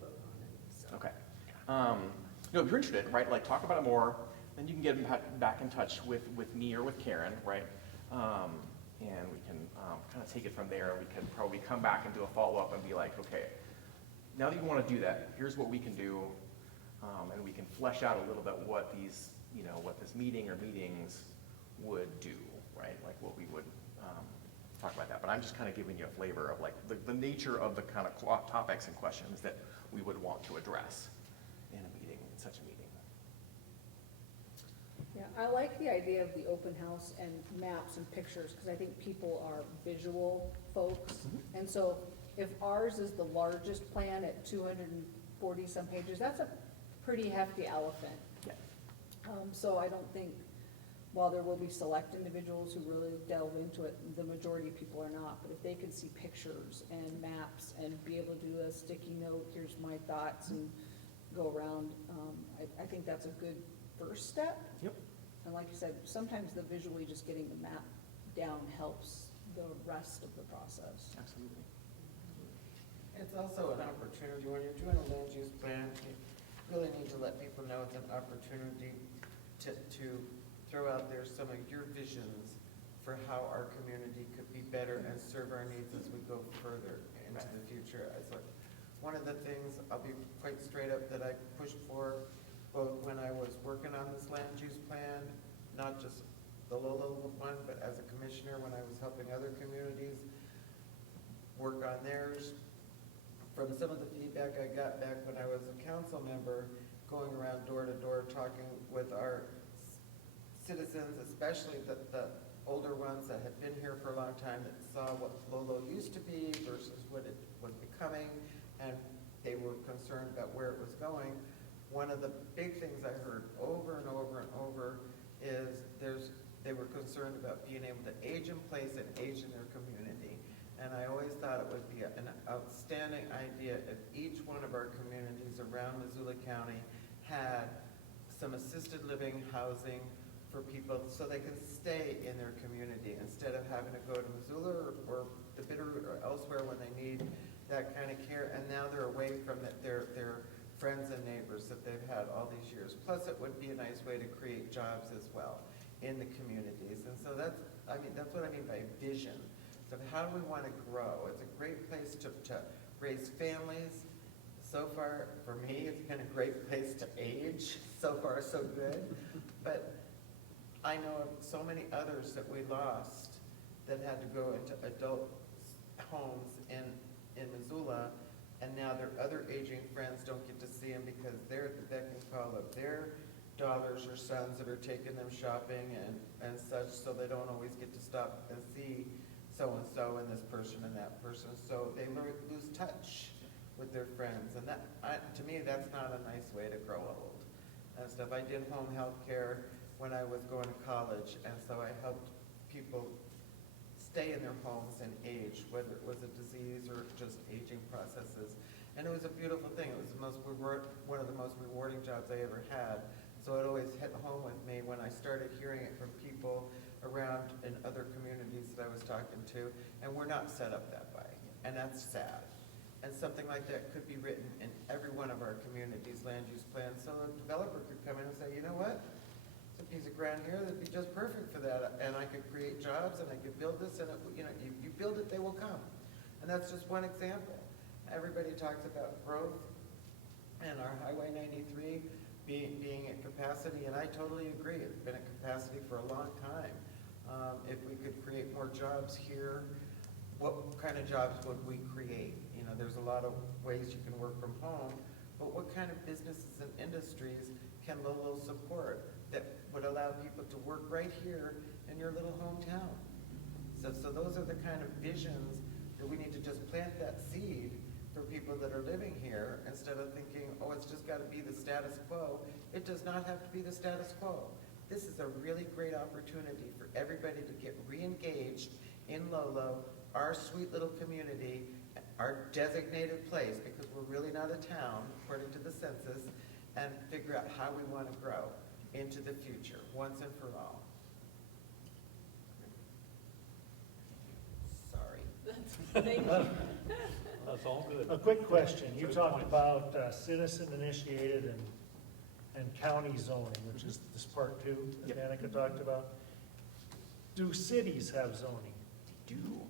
vote on. So. Okay. You know, if you're interested, right, like, talk about it more, then you can get back in touch with me or with Karen, right? And we can kind of take it from there. We can probably come back and do a follow-up and be like, okay, now that you want to do that, here's what we can do, and we can flesh out a little bit what these, you know, what this meeting or meetings would do, right? Like what we would talk about that, but I'm just kind of giving you a flavor of like the nature of the kind of topics and questions that we would want to address in a meeting, in such a meeting. Yeah, I like the idea of the open house and maps and pictures, because I think people are visual folks. And so if ours is the largest plan at 240 some pages, that's a pretty hefty elephant. Yeah. So I don't think, while there will be select individuals who really delve into it, the majority of people are not. But if they can see pictures and maps and be able to do a sticky note, here's my thoughts, and go around, I think that's a good first step. Yep. And like you said, sometimes the visually just getting the map down helps the rest of the process. Absolutely. It's also an opportunity, when you're doing a land use plan, you really need to let people know it's an opportunity to throw out there some of your visions for how our community could be better and serve our needs as we go further into the future. As like, one of the things, I'll be quite straight up, that I pushed for both when I was working on this land use plan, not just the Lolo one, but as a commissioner when I was helping other communities work on theirs. From some of the feedback I got back when I was a council member, going around door to door, talking with our citizens, especially the older ones that had been here for a long time, that saw what Lolo used to be versus what it was becoming, and they were concerned about where it was going. One of the big things I heard over and over and over is they were concerned about being able to age in place and age in their community. And I always thought it would be an outstanding idea if each one of our communities around Missoula County had some assisted living housing for people so they can stay in their community instead of having to go to Missoula or the Bitterroot or elsewhere when they need that kind of care. And now they're away from their friends and neighbors that they've had all these years. Plus, it would be a nice way to create jobs as well in the communities. And so that's what I mean by vision. So how do we want to grow? It's a great place to raise families. So far, for me, it's been a great place to age. So far, so good. But I know of so many others that we lost that had to go into adult homes in Missoula, and now their other aging friends don't get to see them because they're at the beck and call of their daughters or sons that are taking them shopping and such, so they don't always get to stop and see so-and-so and this person and that person. So they lose touch with their friends, and that, to me, that's not a nice way to grow old and stuff. I did home health care when I was going to college, and so I helped people stay in their homes and age, whether it was a disease or just aging processes. And it was a beautiful thing. It was one of the most rewarding jobs I ever had. So it always hit home with me when I started hearing it from people around in other communities that I was talking to, and we're not set up that way, and that's sad. And something like that could be written in every one of our communities' land use plans, so a developer could come in and say, you know what? It's a piece of ground here that'd be just perfect for that, and I could create jobs, and I could build this, and you build it, they will come. And that's just one example. Everybody talks about growth and our Highway 93 being at capacity, and I totally agree. It's been at capacity for a long time. If we could create more jobs here, what kind of jobs would we create? There's a lot of ways you can work from home, but what kind of businesses and industries can Lolo support that would allow people to work right here in your little hometown? So those are the kind of visions that we need to just plant that seed for people that are living here, instead of thinking, oh, it's just got to be the status quo. It does not have to be the status quo. This is a really great opportunity for everybody to get re-engaged in Lolo, our sweet little community, our designated place, because we're really not a town, according to the census, and figure out how we want to grow into the future, once and for all. Sorry. Thank you. That's all good. A quick question. You talked about citizen-initiated and county zoning, which is this part 2 that Danica talked about. Do cities have zoning? They do.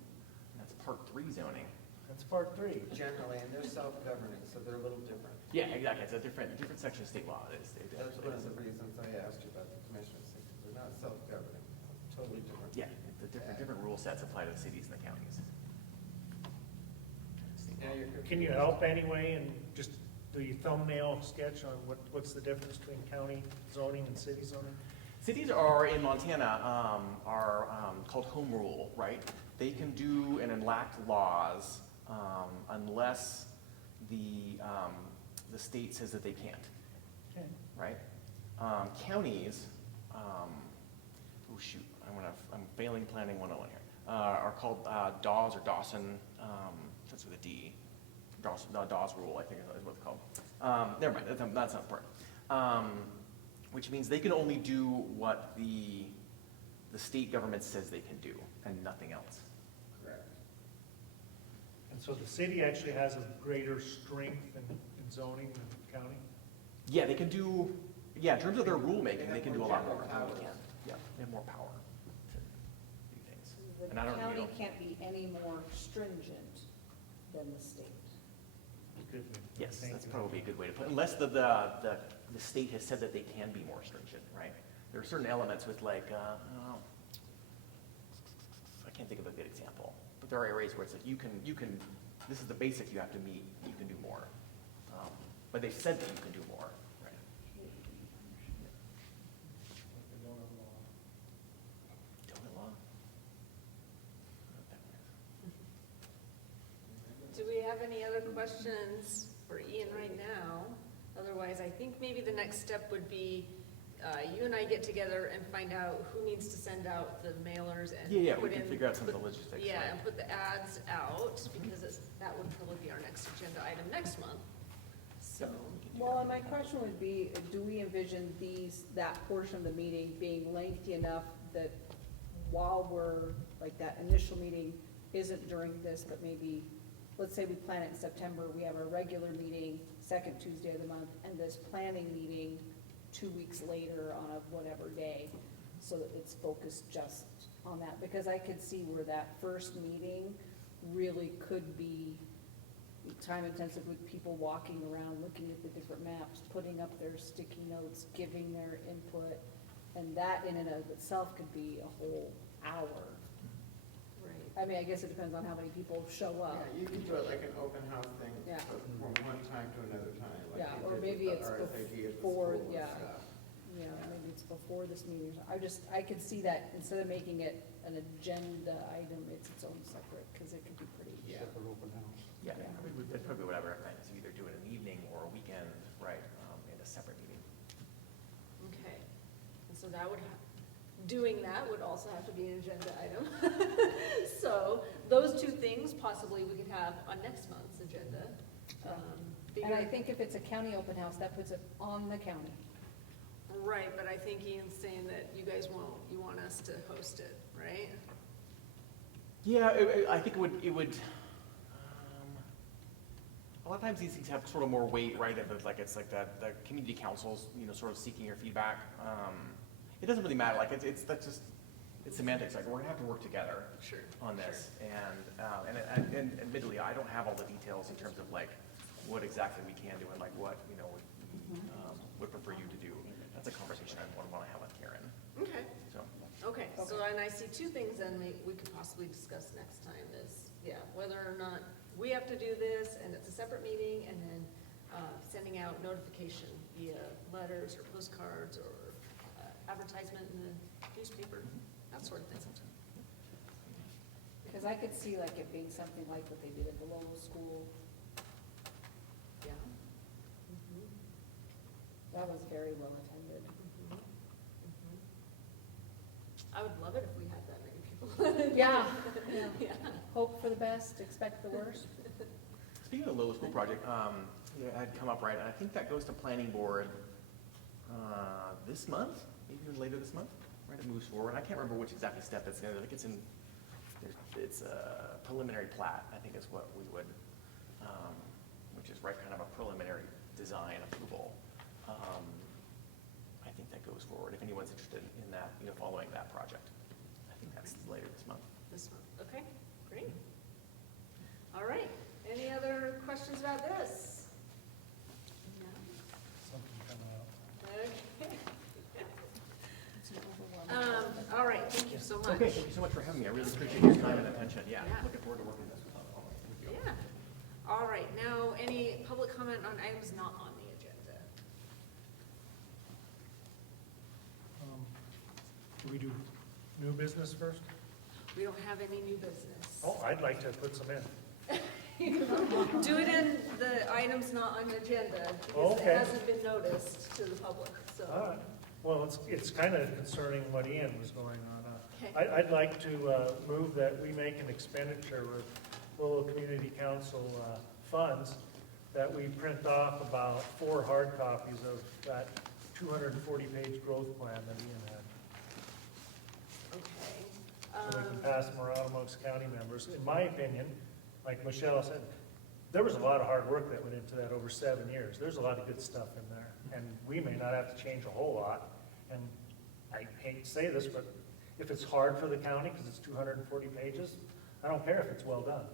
That's part 3 zoning. That's part 3. Generally, and they're self-governing, so they're a little different. Yeah, exactly. It's a different section of state law. That's one of the reasons I asked you about the commissioners, because they're not self-governing, totally different. Yeah, the different rule sets apply to the cities and the your Can you help anyway and just the thumbnail sketch on what's the difference between county zoning and city zoning? Cities are, in Montana, are called home rule, right? They can do and enact laws unless the state says that they can't, Okay. right? Counties, oh shoot, I'm failing planning 101 here, are called DAWs or Dawson, that's with a D. Dawes rule, I think is what it's called. Never mind, that's not important. Which means they can only do what the state government says they can do and nothing else. Correct. And so the city actually has a greater strength in zoning than the county? Yeah, they can do, yeah, in terms of their rulemaking, they can do a lot more. Power. Yeah, they have more power to do things. The And I don't, you county know, can't be any more stringent than the state. Good. yes, Thank that's you. probably a good way to put it, unless the state has said that they can be more stringent, right? There are certain elements with like, I don't know, I can't think of a good example, but there are areas where it's like you can, this is the basic you have to meet, you can do more. But they've said that you can do more, right? Donut law? Do we have any other questions for Ian right now? Otherwise, I think maybe the next step would be, you and I get together and find out who needs to send out the mailers and Yeah, we put can in- figure out some of the put- logistics. Yeah, right? and put the ads out, because that would probably be our next agenda item next month. So, Well, and my question would be, do we envision that portion of the meeting being lengthy enough that while we're, like that initial meeting isn't during this, but maybe, let's say we plan it in September, we have our regular meeting, second Tuesday of the month, and this planning meeting 2 weeks later on a whatever day, so that it's focused just on that, because I could see where that first meeting really could be time intensive with people walking around, looking at the different maps, putting up their sticky notes, giving their input, and that in and of itself could be a whole hour. right. I mean, I guess it depends on how many people show up. Yeah, you could do it like an open house thing, Yeah. from one time to another time. like Yeah, you or did maybe with it's the RSID at the before, school and yeah. stuff. Yeah, maybe it's before this meeting. I could see that, instead of making it an agenda item, it's its own separate, because it could be pretty. Yeah. Separate open house. Yeah, Yeah. that's probably what I would recommend, is either do it in the evening or a weekend, right, in a separate meeting. Okay, and so that would, doing that would also have to be an agenda item. So, those two things possibly we could have on next month's agenda. And I think if it's a county open house, that puts it on the county. Right, but I think Ian's saying that you guys won't, you want us to host it, right? Yeah, I think it would, a lot of times these things have sort of more weight, right, if it's like the community councils, sort of seeking your feedback. It doesn't really matter, like, it's semantics, like, we're gonna have to work together Sure. on this. And admittedly, I don't have all the details in terms of like, what exactly we can do and like what, would prefer you to do. That's a conversation I would wanna have with Karen, Okay, so. okay, so, and I see two things then we could possibly discuss next time is, yeah, whether or not we have to do this, and it's a separate meeting, and then, sending out notification via letters or postcards or, advertisement in the newspaper, that sort of thing. Because I could see like it being something like what they did at the Lolo school. Yeah. That was very well attended. I would love it if we had that many people. Yeah. Yeah. Hope for the best, expect the worst. Speaking of the Lolo School project, it had come up, right, and I think that goes to planning board, this month, maybe even later this month, right, it moves forward. I can't remember which exactly step it's in, I think it's a preliminary plat, I think is what we would, which is right, kind of a preliminary design approval. I think that goes forward, if anyone's interested in that, following that project. I think that's later this month. This month, okay, great. All right, any other questions about this? No? Something coming out. Okay. All right, thank you so much. Okay, thank you so much for having me, I really appreciate your time and attention, yeah, Yeah. looking forward to working with you. Yeah. All right, now, any public comment on items not on the agenda? Do we do new business first? We don't have any new business. Oh, I'd like to put some in. Do it in the items not on the agenda, because Okay. it hasn't been noticed to the public, so. All right. Well, it's kind of concerning what Ian was going on. Okay. I'd like to move that we make an expenditure with Lolo Community Council funds, that we print off about 4 hard copies of that 240-page growth plan that Ian had. Okay. So we can pass them around amongst county members. In my opinion, like Michelle said, there was a lot of hard work that went into that over 7 years. There's a lot of good stuff in there, and we may not have to change a whole lot. And I hate to say this, but if it's hard for the county, because it's 240 pages, I don't care if it's well done.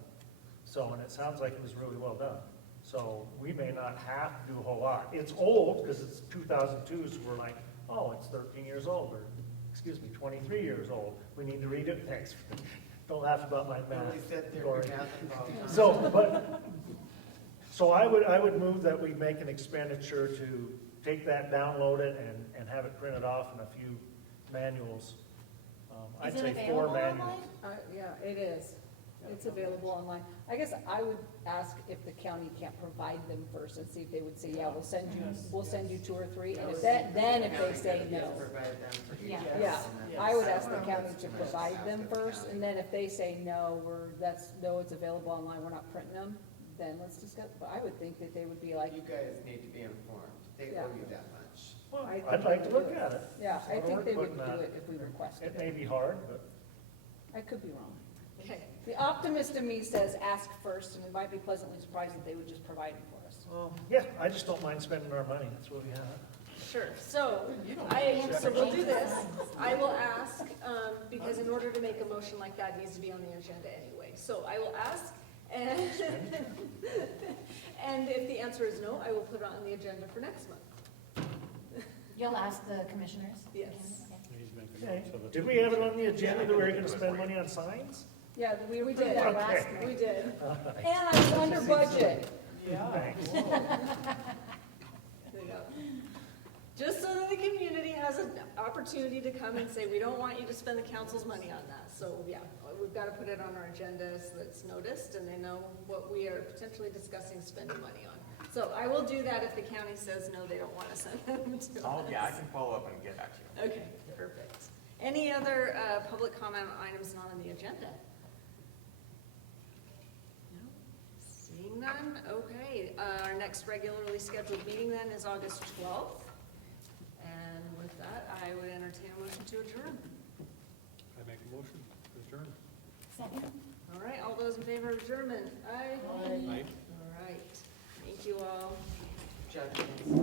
So, and it sounds like it was really well done. So we may not have to do a whole lot. It's old, because it's 2002, so we're like, oh, it's 13 years old, or, excuse me, 23 years old. We need to read it. Thanks. Don't laugh about my math. We said there Cory. were math. So I would move that we make an expenditure to take that, download it, and have it printed off in a few manuals. I'd Is it say 4 available manuals. online? Yeah, it is. It's available online. I guess I would ask if the county can't provide them first and see if they would say, yeah, we'll send you 2 or 3. And if that, then if they say no. Provide them for each. Yeah. Yeah, I would ask the county to provide them first, and then if they say, no, it's available online, we're not printing them, then let's discuss, but I would think that they would be like, You guys need to be informed. They Yeah. owe you that much. Well, I think I'd like they to would look do at it. it. Yeah, I think they would Putting that- do it if we requested It may it. be hard, but I could be wrong. Okay. The optimist in me says ask first, and it might be pleasantly surprised that they would just provide it for us. yeah, I just don't mind spending our money. That's what we have. Sure, so we'll do this. I will ask, because in order to make a motion like that, it needs to be on the agenda anyway. So I will ask, and, and if the answer is no, I will put it on the agenda for next month. You'll ask the commissioners? Yes. Okay. Okay. Did we have it on the agenda that we were gonna spend money on signs? Yeah, we did that that last last, month. we did. And I was under budget. Thanks. There you go. Just so that the community has an opportunity to come and say, we don't want you to spend the council's money on that. So, yeah, we've got to put it on our agenda so that it's noticed and they know what we are potentially discussing spending money on. So I will do that if the county says, no, they don't want to send them to us. Yeah, I can follow up and get back to you. Okay, perfect. Any other public comment on items not on the agenda? No? Seeing none, okay. Our next regularly scheduled meeting then is August 12th. And with that, I would entertain a motion to adjourn. I make a motion to adjourn. Second? All right, all those in favor of adjournment? Aye. Aye. All right, thank you all. Judgments.